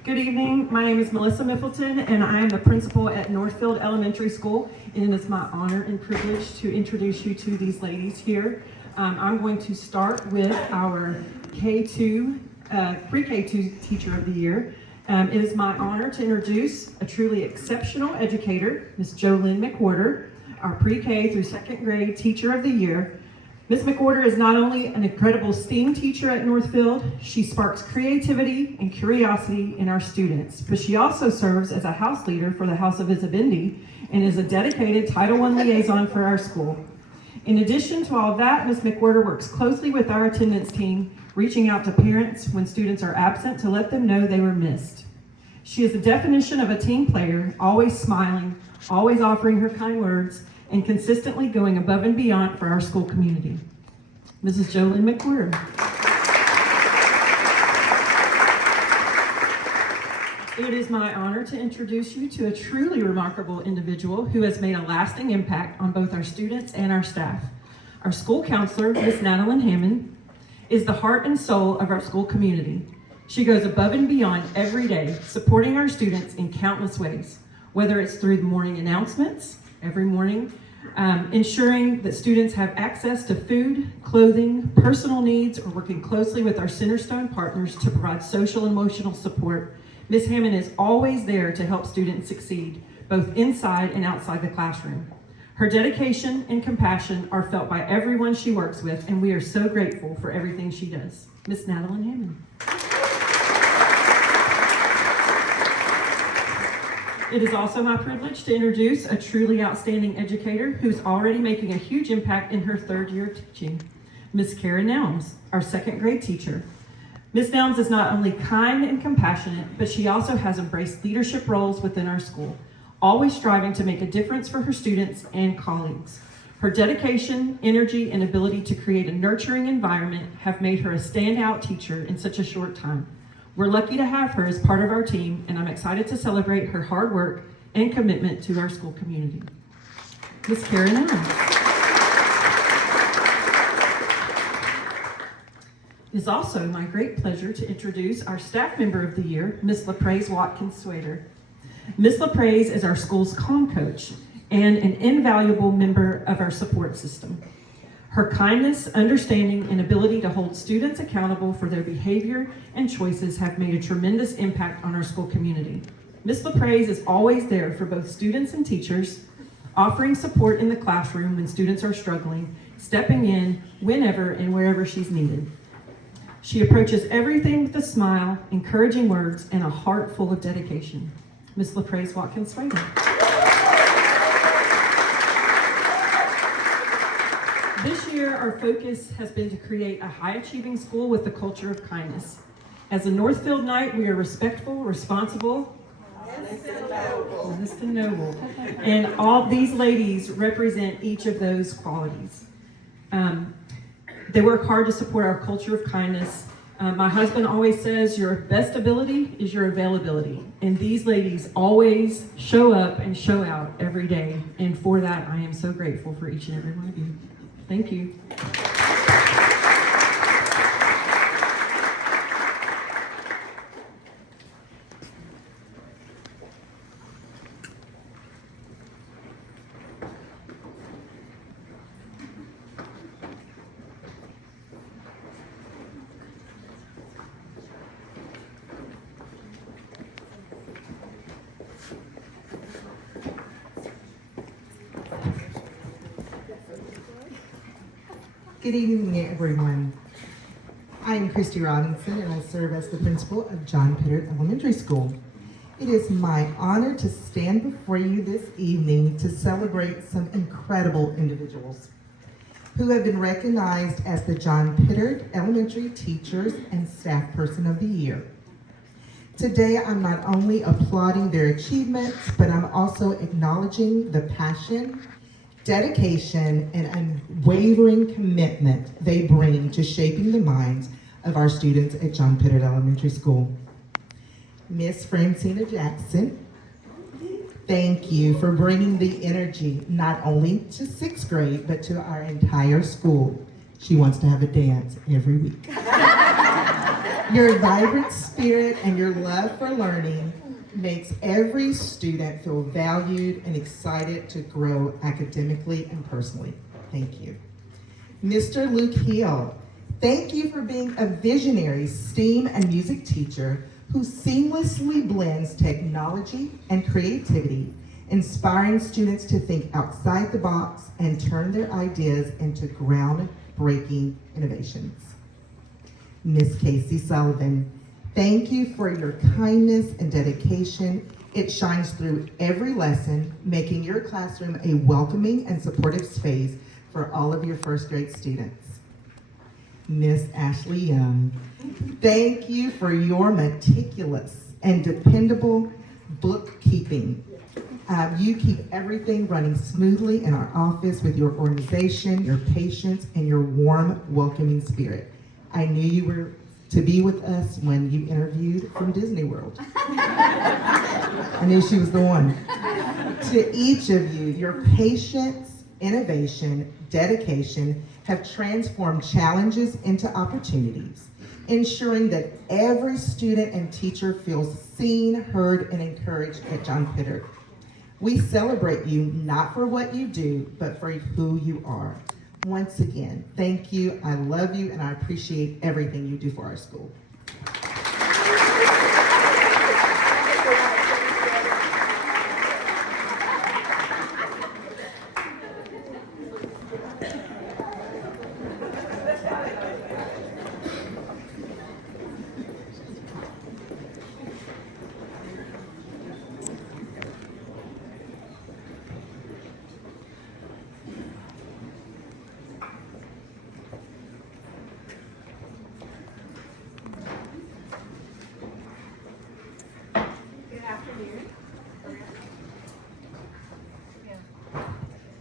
Good evening. My name is Melissa Miffleton, and I am the principal at Northfield Elementary School. And it is my honor and privilege to introduce you to these ladies here. I'm going to start with our pre-K2 Teacher of the Year. It is my honor to introduce a truly exceptional educator, Ms. Jolynn McWhorter, our pre-K through 2nd grade Teacher of the Year. Ms. McWhorter is not only an incredible STEAM teacher at Northfield, she sparks creativity and curiosity in our students, but she also serves as a house leader for the House of Isabindi and is a dedicated Title I liaison for our school. In addition to all that, Ms. McWhorter works closely with our attendance team, reaching out to parents when students are absent to let them know they were missed. She is the definition of a team player, always smiling, always offering her kind words, and consistently going above and beyond for our school community. Mrs. Jolynn McWhorter. It is my honor to introduce you to a truly remarkable individual who has made a lasting impact on both our students and our staff. Our school counselor, Ms. Natalie Hammond, is the heart and soul of our school community. She goes above and beyond every day, supporting our students in countless ways, whether it's through the morning announcements, every morning, ensuring that students have access to food, clothing, personal needs, or working closely with our Centerstone partners to provide social and emotional support. Ms. Hammond is always there to help students succeed, both inside and outside the classroom. Her dedication and compassion are felt by everyone she works with, and we are so grateful for everything she does. Ms. Madeline Hammond. It is also my privilege to introduce a truly outstanding educator who's already making a huge impact in her third year of teaching, Ms. Karen Nelms, our second grade teacher. Ms. Nelms is not only kind and compassionate, but she also has embraced leadership roles within our school, always striving to make a difference for her students and colleagues. Her dedication, energy, and ability to create a nurturing environment have made her a standout teacher in such a short time. We're lucky to have her as part of our team, and I'm excited to celebrate her hard work and commitment to our school community. Ms. Karen Nelms. It is also my great pleasure to introduce our staff member of the year, Ms. LaPraise Watkins-Swader. Ms. LaPraise is our school's comm coach and an invaluable member of our support system. Her kindness, understanding, and ability to hold students accountable for their behavior and choices have made a tremendous impact on our school community. Ms. LaPraise is always there for both students and teachers, offering support in the classroom when students are struggling, stepping in whenever and wherever she's needed. She approaches everything with a smile, encouraging words, and a heart full of dedication. Ms. LaPraise Watkins-Swader. This year, our focus has been to create a high-achieving school with a culture of kindness. As a Northfield Knight, we are respectful, responsible, honest and noble. And all these ladies represent each of those qualities. They work hard to support our culture of kindness. My husband always says your best ability is your availability. And these ladies always show up and show out every day. And for that, I am so grateful for each and every one of you. Thank you. Good evening, everyone. I'm Christy Robinson, and I serve as the principal of John Pittard Elementary School. It is my honor to stand before you this evening to celebrate some incredible individuals who have been recognized as the John Pittard Elementary Teachers and Staff Person of the Year. Today, I'm not only applauding their achievements, but I'm also acknowledging the passion, dedication, and unwavering commitment they bring to shaping the minds of our students at John Pittard Elementary School. Miss Francina Jackson, thank you for bringing the energy not only to 6th grade, but to our entire school. She wants to have a dance every week. Your vibrant spirit and your love for learning makes every student feel valued and excited to grow academically and personally. Thank you. Mr. Luke Hill, thank you for being a visionary STEAM and music teacher who seamlessly blends technology and creativity, inspiring students to think outside the box and turn their ideas into groundbreaking innovations. Miss Casey Sullivan, thank you for your kindness and dedication. It shines through every lesson, making your classroom a welcoming and supportive space for all of your first grade students. Miss Ashley Young, thank you for your meticulous and dependable bookkeeping. You keep everything running smoothly in our office with your organization, your patience, and your warm, welcoming spirit. I knew you were to be with us when you interviewed from Disney World. I knew she was the one. To each of you, your patience, innovation, dedication have transformed challenges into opportunities, ensuring that every student and teacher feels seen, heard, and encouraged at John Pittard. We celebrate you not for what you do, but for who you are. Once again, thank you, I love you, and I appreciate everything you do for our school.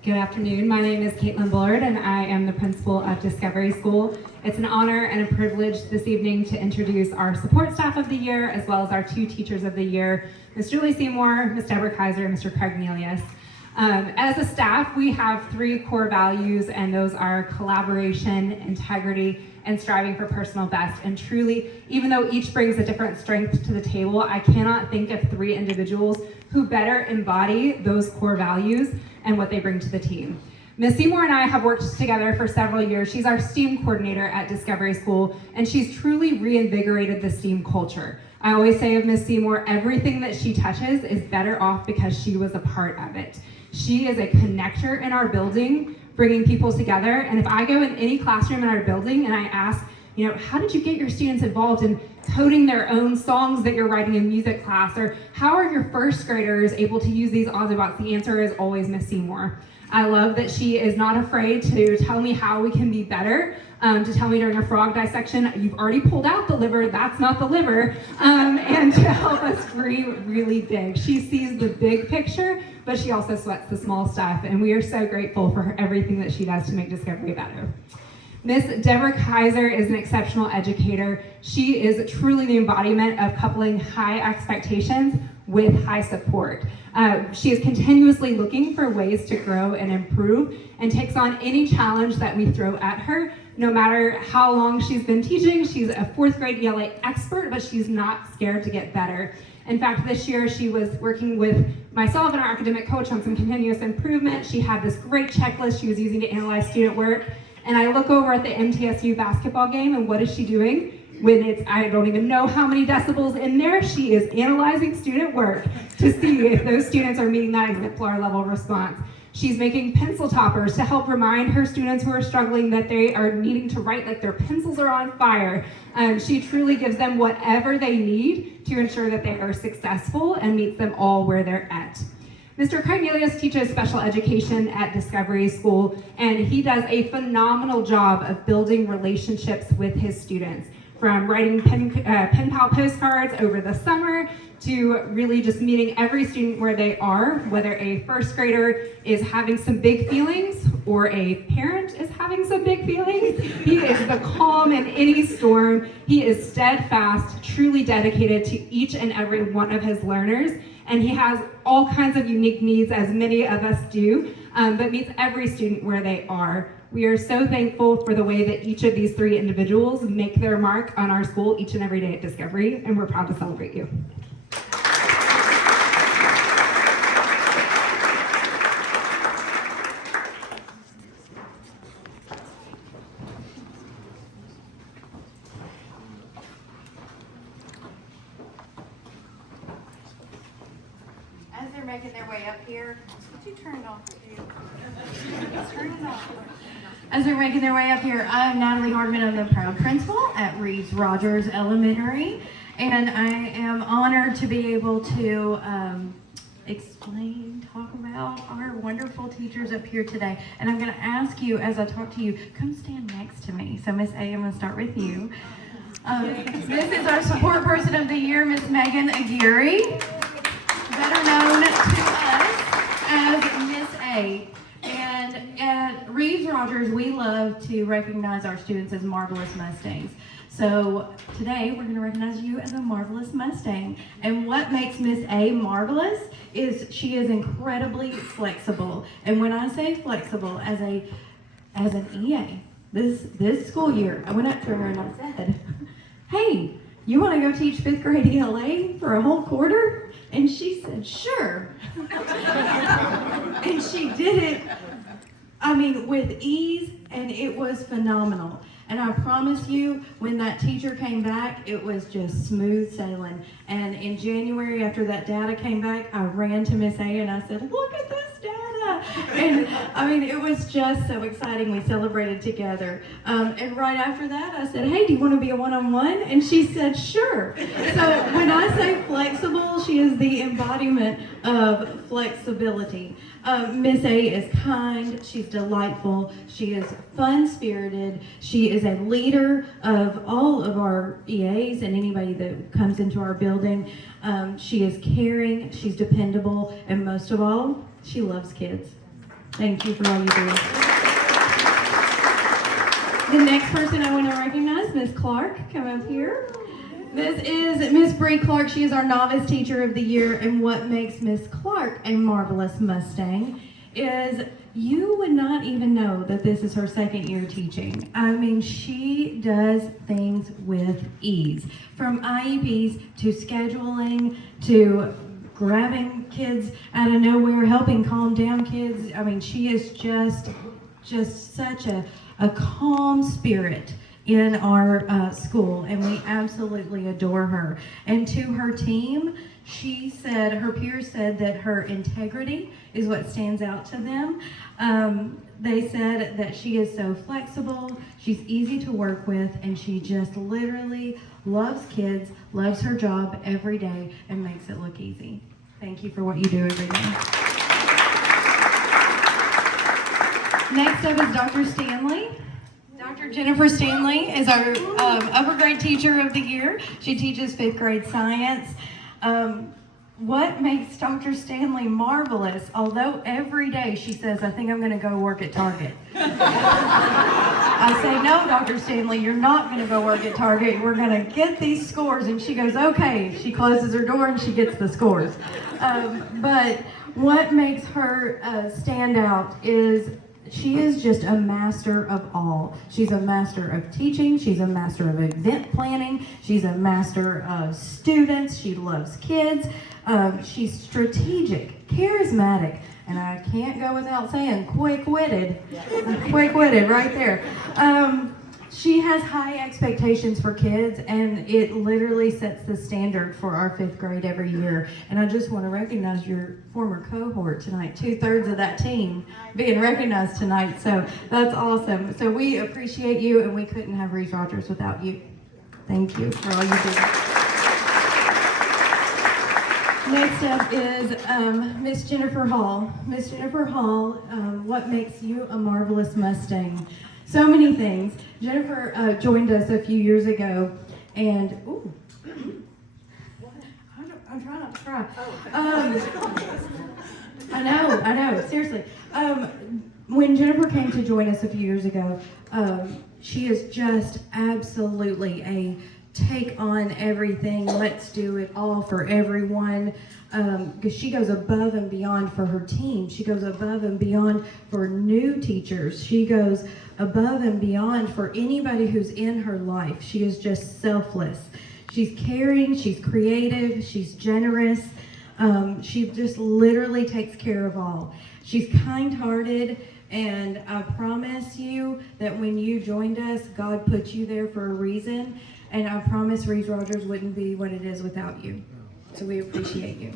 Good afternoon. My name is Caitlin Bullard, and I am the principal of Discovery School. It's an honor and a privilege this evening to introduce our support staff of the year, as well as our 2 teachers of the year, Ms. Julie Seymour, Ms. Deborah Kaiser, and Mr. Craig Nelius. As a staff, we have 3 core values, and those are collaboration, integrity, and striving for personal best. And truly, even though each brings a different strength to the table, I cannot think of 3 individuals who better embody those core values and what they bring to the team. Ms. Seymour and I have worked together for several years. She's our STEAM coordinator at Discovery School, and she's truly reinvigorated the STEAM culture. I always say of Ms. Seymour, everything that she touches is better off because she was a part of it. She is a connector in our building, bringing people together. And if I go in any classroom in our building and I ask, how did you get your students involved in coding their own songs that you're writing in music class? Or how are your first graders able to use these Autobots? The answer is always Ms. Seymour. I love that she is not afraid to tell me how we can be better, to tell me during a frog dissection, you've already pulled out the liver, that's not the liver, and to help us dream really big. She sees the big picture, but she also sweats the small stuff, and we are so grateful for everything that she does to make Discovery better. Ms. Deborah Kaiser is an exceptional educator. She is truly the embodiment of coupling high expectations with high support. She is continuously looking for ways to grow and improve and takes on any challenge that we throw at her. No matter how long she's been teaching, she's a 4th grade ELA expert, but she's not scared to get better. In fact, this year she was working with myself and our academic coach on some continuous improvement. She had this great checklist she was using to analyze student work. And I look over at the MTSU basketball game, and what is she doing? When it's, I don't even know how many decibels in there, she is analyzing student work to see if those students are meeting that exemplar level response. She's making pencil toppers to help remind her students who are struggling that they are needing to write like their pencils are on fire. She truly gives them whatever they need to ensure that they are successful and meets them all where they're at. Mr. Craig Nelius teaches special education at Discovery School, and he does a phenomenal job of building relationships with his students, from writing pen pal postcards over the summer to really just meeting every student where they are, whether a first grader is having some big feelings or a parent is having some big feelings. He is the calm in any storm. He is steadfast, truly dedicated to each and every one of his learners. And he has all kinds of unique needs, as many of us do, but meets every student where they are. We are so thankful for the way that each of these 3 individuals make their mark on our school each and every day at Discovery, and we're proud to celebrate you. As they're making their way up here, would you turn it off? Turn it off. As they're making their way up here, I'm Natalie Hardman. I'm the proud principal at Reeves Rogers Elementary, and I am honored to be able to talk about our wonderful teachers up here today. And I'm going to ask you, as I talk to you, come stand next to me. So Miss A, I'm going to start with you. This is our support person of the year, Miss Megan Aguirre, better known to us as Miss A. And at Reeves Rogers, we love to recognize our students as marvelous Mustangs. So today we're going to recognize you as a marvelous Mustang. And what makes Miss A marvelous is she is incredibly flexible. And when I say flexible, as an EA, this school year, I went up to her and I said, "Hey, you want to go teach 5th grade ELA for a whole quarter?" And she said, "Sure." And she did it, with ease, and it was phenomenal. And I promise you, when that teacher came back, it was just smooth sailing. And in January, after that data came back, I ran to Miss A and I said, "Look at this data." And it was just so exciting. We celebrated together. And right after that, I said, "Hey, do you want to be a one-on-one?" And she said, "Sure." So when I say flexible, she is the embodiment of flexibility. Miss A is kind, she's delightful, she is fun-spirited, she is a leader of all of our EAs and anybody that comes into our building. She is caring, she's dependable, and most of all, she loves kids. Thank you for all you do. The next person I want to recognize, Ms. Clark, come up here. This is Miss Bree Clark. She is our novice teacher of the year, and what makes Miss Clark a marvelous Mustang is you would not even know that this is her second year teaching. I mean, she does things with ease. From IEPs to scheduling to grabbing kids out of nowhere, helping calm down kids. I mean, she is just such a calm spirit in our school, and we absolutely adore her. And to her team, she said, her peers said that her integrity is what stands out to them. They said that she is so flexible, she's easy to work with, and she just literally loves kids, loves her job every day, and makes it look easy. Thank you for what you do every day. Next up is Dr. Stanley. Dr. Jennifer Stanley is our upper grade teacher of the year. She teaches 5th grade science. What makes Dr. Stanley marvelous, although every day she says, I think I'm going to go work at Target. I say, no, Dr. Stanley, you're not going to go work at Target. We're going to get these scores. And she goes, okay. She closes her door and she gets the scores. But what makes her stand out is she is just a master of all. She's a master of teaching. She's a master of event planning. She's a master of students. She loves kids. She's strategic, charismatic, and I can't go without saying quick-witted. Quick-witted right there. She has high expectations for kids, and it literally sets the standard for our 5th grade every year. And I just want to recognize your former cohort tonight, 2/3 of that team being recognized tonight. So that's awesome. So we appreciate you, and we couldn't have Reese Rogers without you. Thank you for all you do. Next up is Miss Jennifer Hall. Miss Jennifer Hall, what makes you a marvelous Mustang? So many things. Jennifer joined us a few years ago, and I'm trying not to cry. I know, seriously. When Jennifer came to join us a few years ago, she is just absolutely a take on everything, let's do it all for everyone, because she goes above and beyond for her team. She goes above and beyond for new teachers. She goes above and beyond for anybody who's in her life. She is just selfless. She's caring, she's creative, she's generous. She just literally takes care of all. She's kind-hearted, and I promise you that when you joined us, God put you there for a reason. And I promise Reese Rogers wouldn't be what it is without you. So we appreciate you.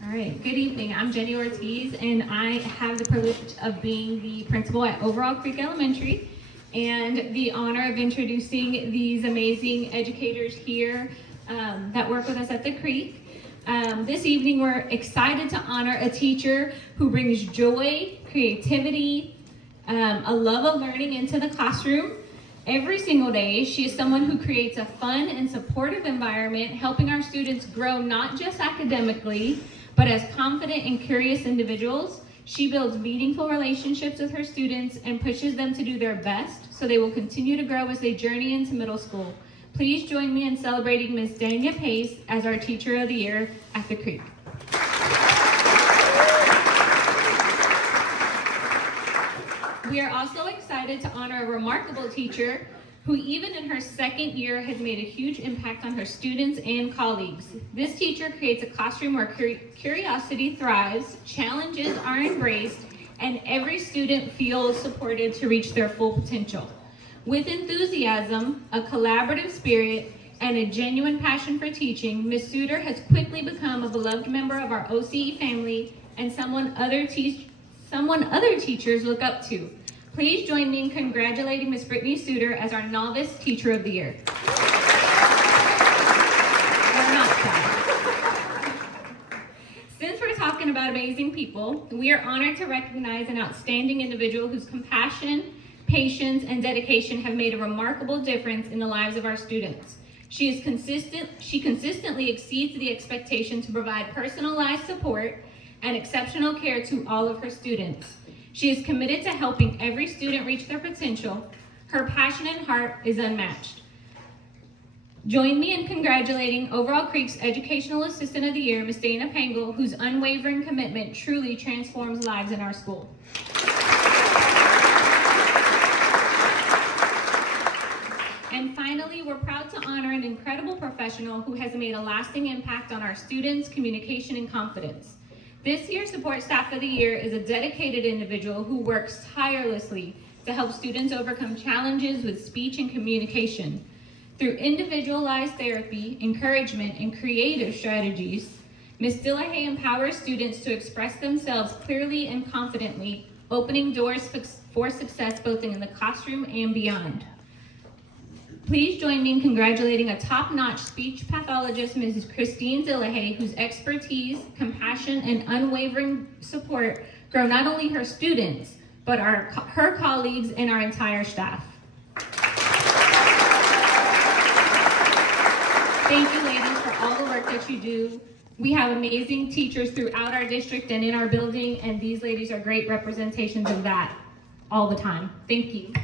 All right, good evening. I'm Jenny Ortiz, and I have the privilege of being the principal at Overall Creek Elementary, and the honor of introducing these amazing educators here that work with us at the Creek. This evening, we're excited to honor a teacher who brings joy, creativity, a love of learning into the classroom. Every single day, she is someone who creates a fun and supportive environment, helping our students grow not just academically, but as confident and curious individuals. She builds meaningful relationships with her students and pushes them to do their best so they will continue to grow as they journey into middle school. Please join me in celebrating Ms. Dania Pace as our Teacher of the Year at the Creek. We are also excited to honor a remarkable teacher who even in her second year has made a huge impact on her students and colleagues. This teacher creates a classroom where curiosity thrives, challenges are embraced, and every student feels supported to reach their full potential. With enthusiasm, a collaborative spirit, and a genuine passion for teaching, Ms. Suter has quickly become a beloved member of our OCE family and someone other teachers look up to. Please join me in congratulating Ms. Brittany Suter as our Novice Teacher of the Year. Since we're talking about amazing people, we are honored to recognize an outstanding individual whose compassion, patience, and dedication have made a remarkable difference in the lives of our students. She consistently exceeds the expectation to provide personalized support and exceptional care to all of her students. She is committed to helping every student reach their potential. Her passion and heart is unmatched. Join me in congratulating Overall Creek's Educational Assistant of the Year, Ms. Dana Pangle, whose unwavering commitment truly transforms lives in our school. And finally, we're proud to honor an incredible professional who has made a lasting impact on our students' communication and confidence. This year's Support Staff of the Year is a dedicated individual who works tirelessly to help students overcome challenges with speech and communication. Through individualized therapy, encouragement, and creative strategies, Ms. Dillahay empowers students to express themselves clearly and confidently, opening doors for success both in the classroom and beyond. Please join me in congratulating a top-notch speech pathologist, Mrs. Christine Dillahay, whose expertise, compassion, and unwavering support grow not only her students, but her colleagues and our entire staff. Thank you, ladies, for all the work that you do. We have amazing teachers throughout our district and in our building, and these ladies are great representations of that all the time. Thank you.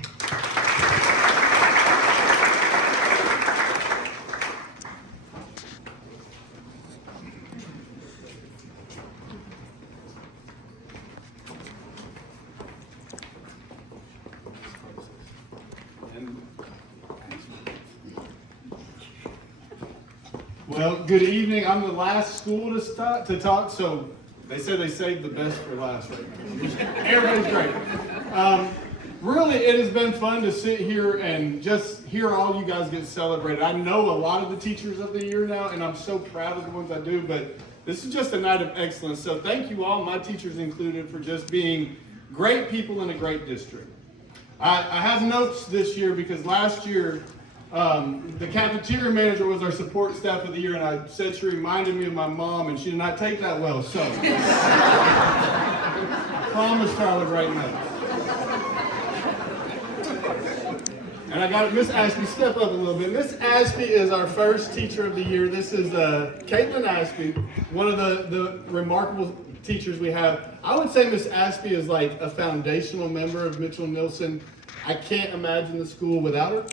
Well, good evening. I'm the last school to talk, so they say they saved the best for last right now. Everybody's great. Really, it has been fun to sit here and just hear all you guys get celebrated. I know a lot of the teachers of the year now, and I'm so proud of the ones I do, but this is just a night of excellence. So thank you all, my teachers included, for just being great people in a great district. I have notes this year because last year, the cafeteria manager was our support staff of the year, and I said she reminded me of my mom, and she did not take that well, so. I promised her I would write notes. And I got Miss Ashby, step up a little bit. Miss Ashby is our first teacher of the year. This is Caitlin Ashby, one of the remarkable teachers we have. I would say Miss Ashby is like a foundational member of Mitchell-Nilsen. I can't imagine the school without her.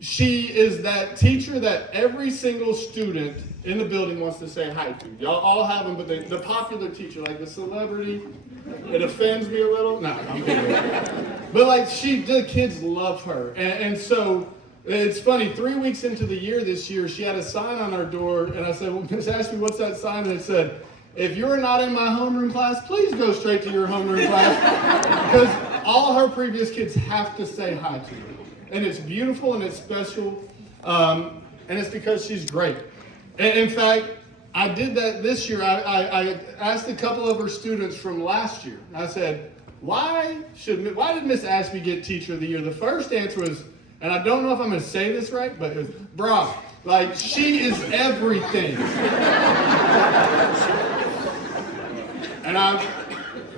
She is that teacher that every single student in the building wants to say hi to. Y'all all have them, but the popular teacher, like the celebrity, it offends me a little. No, I'm kidding. But like the kids love her. And so it's funny, 3 weeks into the year this year, she had a sign on our door, and I said, well, Miss Ashby, what's that sign? And it said, if you're not in my homeroom class, please go straight to your homeroom class. Because all her previous kids have to say hi to her. And it's beautiful and it's special. And it's because she's great. And in fact, I did that this year. I asked a couple of her students from last year. I said, why did Miss Ashby get Teacher of the Year? The first answer was, and I don't know if I'm going to say this right, but it was, brah, like she is everything. And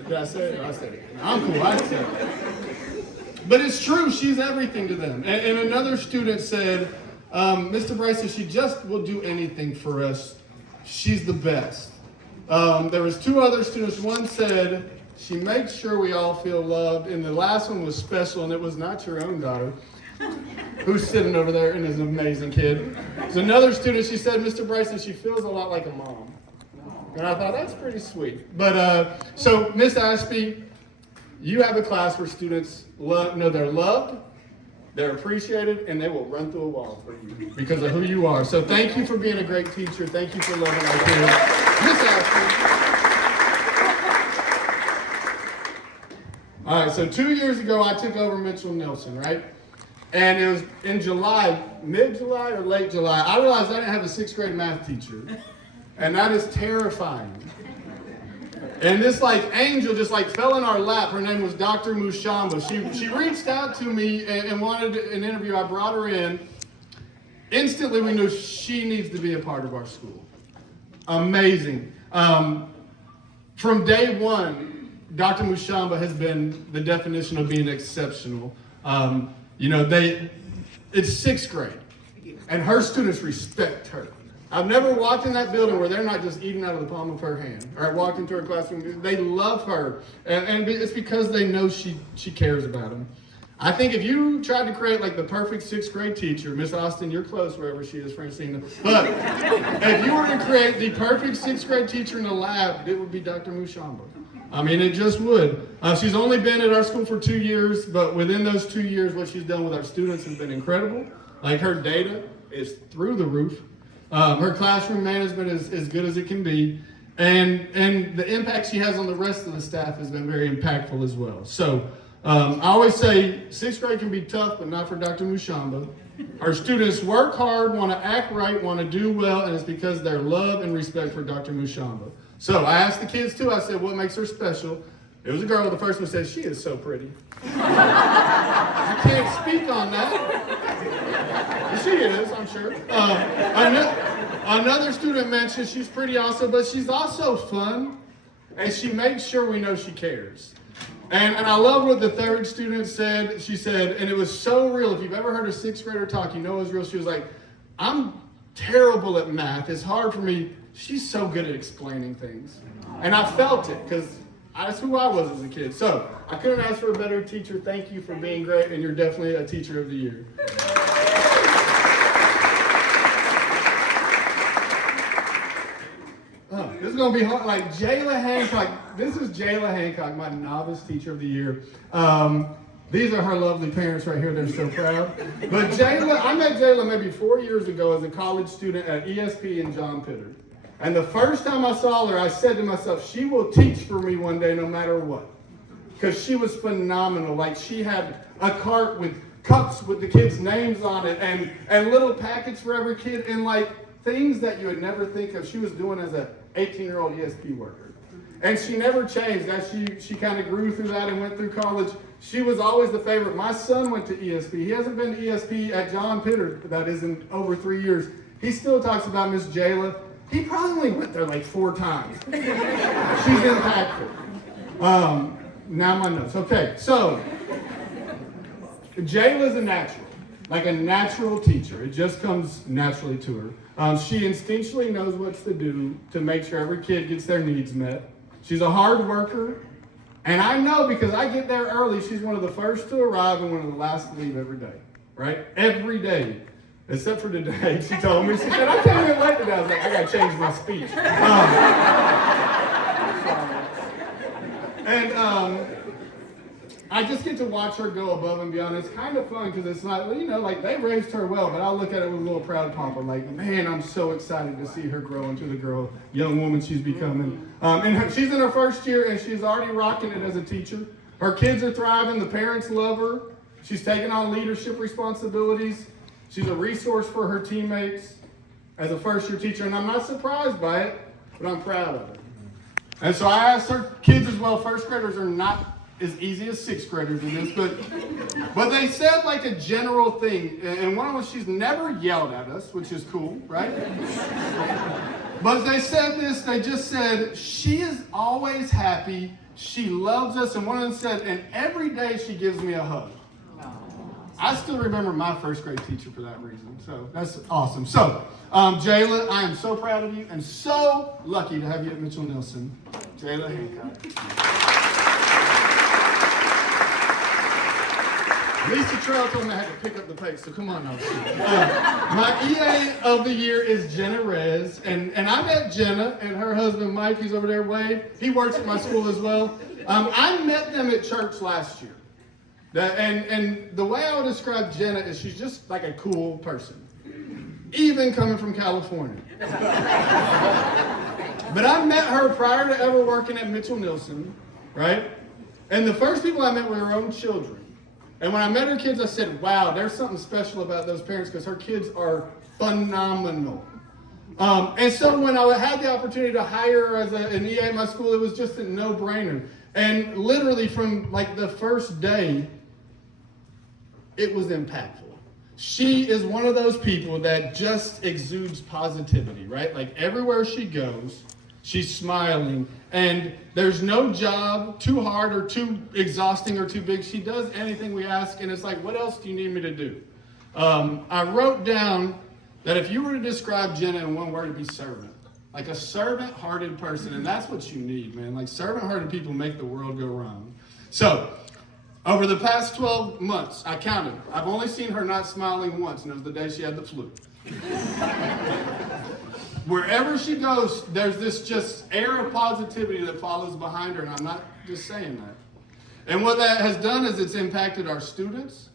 did I say it? I said it. I'm cool, I said it. But it's true, she's everything to them. And another student said, Mr. Bryson, she just will do anything for us. She's the best. There was two other students. One said, she makes sure we all feel loved. And the last one was special, and it was not your own daughter, who's sitting over there and is an amazing kid. So another student, she said, Mr. Bryson, she feels a lot like a mom. And I thought, that's pretty sweet. But so Miss Ashby, you have a class where students know they're loved, they're appreciated, and they will run through a wall for you because of who you are. So thank you for being a great teacher. Thank you for loving our kids. Miss Ashby. All right, So 2 years ago, I took over Mitchell Nelson, right? And it was in July, mid-July or late July, I realized I didn't have a 6th grade math teacher. And that is terrifying. And this angel just fell in our lap. Her name was Dr. Mushamba. She reached out to me and wanted an interview. I brought her in. Instantly, we knew she needs to be a part of our school. Amazing. From day one, Dr. Mushamba has been the definition of being exceptional. It's 6th grade, and her students respect her. I've never walked in that building where they're not just eating out of the palm of her hand. Or I walked into her classroom, they love her, and it's because they know she cares about them. I think if you tried to create the perfect 6th grade teacher, Miss Austin, you're close wherever she is, Francina. But if you were to create the perfect 6th grade teacher in the lab, it would be Dr. Mushamba. I mean, it just would. She's only been at our school for 2 years, but within those 2 years, what she's done with our students has been incredible. Her data is through the roof. Her classroom management is as good as it can be. And the impact she has on the rest of the staff has been very impactful as well. So I always say 6th grade can be tough, but not for Dr. Mushamba. Our students work hard, want to act right, want to do well, and it's because of their love and respect for Dr. Mushamba. So I asked the kids too, I said, what makes her special? It was a girl, the first one said, she is so pretty. I can't speak on that. She is, I'm sure. Another student mentioned she's pretty also, but she's also fun, and she makes sure we know she cares. And I love what the third student said. She said, and it was so real. If you've ever heard a 6th grader talk, you know it was real. She was like, I'm terrible at math. It's hard for me. She's so good at explaining things. And I felt it because that's who I was as a kid. So I couldn't ask for a better teacher. Thank you for being great, and you're definitely a teacher of the year. This is going to be hard. Jayla Hancock. This is Jayla Hancock, my novice teacher of the year. These are her lovely parents right here. They're so proud. But Jayla, I met Jayla maybe 4 years ago as a college student at ESP in John Pitter. And the first time I saw her, I said to myself, she will teach for me one day no matter what. Because she was phenomenal. She had a cart with cups with the kids' names on it and little packets for every kid and things that you would never think of she was doing as a 18-year-old ESP worker. And she never changed. As she kind of grew through that and went through college, she was always the favorite. My son went to ESP. He hasn't been to ESP at John Pitter, that is, in over 3 years. He still talks about Miss Jayla. He probably went there 4 times. She's impactful. Now my notes. Okay, so Jayla's a natural. A natural teacher. It just comes naturally to her. She instinctually knows what to do to make sure every kid gets their needs met. She's a hard worker. And I know because I get there early, she's one of the first to arrive and one of the last to leave every day. Right? Every day. Except for today. She told me, she said, I came in late today. I was like, I got to change my speech. I just get to watch her go above and beyond. It's kind of fun because it's not, they raised her well, but I'll look at it with a little proud papa. Man, I'm so excited to see her grow into the young woman she's becoming. She's in her first year and she's already rocking it as a teacher. Her kids are thriving. The parents love her. She's taking on leadership responsibilities. She's a resource for her teammates as a first-year teacher, and I'm not surprised by it, but I'm proud of it. And so I asked her kids as well. First graders are not as easy as 6th graders in this, but they said a general thing, and one of them, she's never yelled at us, which is cool, right? But they said this, they just said, she is always happy, she loves us, and one of them said, and every day she gives me a hug. I still remember my first grade teacher for that reason, so that's awesome. So, Jayla, I am so proud of you and so lucky to have you at Mitchell Nelson. Jayla Hancock. Lisa Trail told me I had to pick up the pace, so come on now. My EA of the year is Jenna Rez, and I met Jenna and her husband Mike, who's over there, Wade. He works at my school as well. I met them at church last year. And the way I would describe Jenna is she's just a cool person, even coming from California. But I met her prior to ever working at Mitchell Nelson, right? And the first people I met were her own children. And when I met her kids, I said, wow, there's something special about those parents because her kids are phenomenal. And so when I had the opportunity to hire her as an EA at my school, it was just a no-brainer. And literally from like the first day, it was impactful. She is one of those people that just exudes positivity, right? Like everywhere she goes, she's smiling. And there's no job too hard or too exhausting or too big. She does anything we ask, and it's like, what else do you need me to do? I wrote down that if you were to describe Jenna in one word, it'd be servant. Like a servant-hearted person, and that's what you need, man. Like servant-hearted people make the world go round. So, over the past 12 months, I counted. I've only seen her not smiling once, and it was the day she had the flu. Wherever she goes, there's this just air of positivity that follows behind her, and I'm not just saying that. And what that has done is it's impacted our students,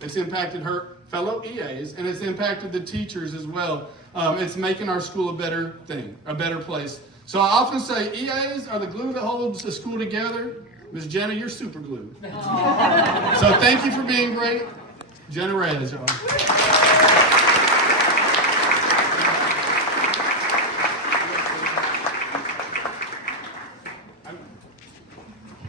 it's impacted her fellow EAs, and it's impacted the teachers as well. It's making our school a better thing, a better place. So I often say EAs are the glue that holds the school together. Ms. Jenna, you're super glue. So thank you for being great. Jenna Reyes, y'all.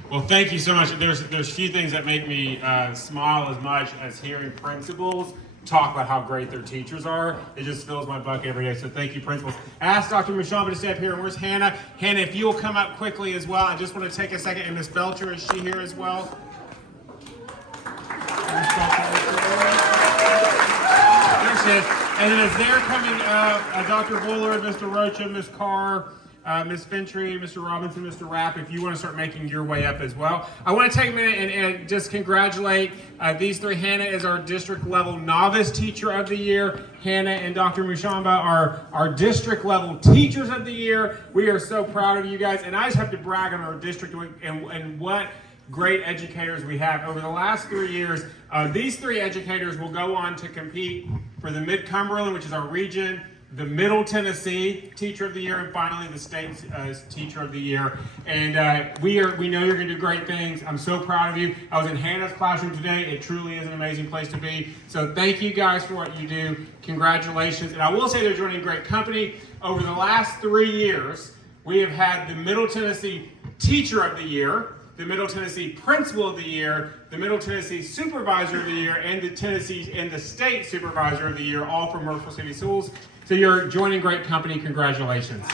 Well, thank you so much. There's few things that make me smile as much as hearing principals talk about how great their teachers are. It just fills my bucket every day. So thank you, principals. I asked Dr. Mushamba to stay up here. And where's Hannah? Hannah, if you will come up quickly as well. I just want to take a second. And Miss Belcher, is she here as well? There she is. And then as they're coming up, Dr. Bullard, Mr. Rocha, Ms. Carr, Ms. Fintry, Mr. Robinson, Mr. Rapp, if you want to start making your way up as well. I want to take a minute and just congratulate these three. Hannah is our district level novice teacher of the year. Hannah and Dr. Mushamba are our district level teachers of the year. We are so proud of you guys. And I just have to brag on our district and what great educators we have. Over the last 3 years, these three educators will go on to compete for the Mid-Cumberland, which is our region, the Middle Tennessee Teacher of the Year, and finally the State's Teacher of the Year. And we know you're going to do great things. I'm so proud of you. I was in Hannah's classroom today. It truly is an amazing place to be. So thank you guys for what you do. Congratulations. And I will say they're joining great company. Over the last 3 years, we have had the Middle Tennessee Teacher of the Year, the Middle Tennessee Principal of the Year, the Middle Tennessee Supervisor of the Year, and the State Supervisor of the Year, all from Murfreesboro City Schools. So you're joining great company. Congratulations.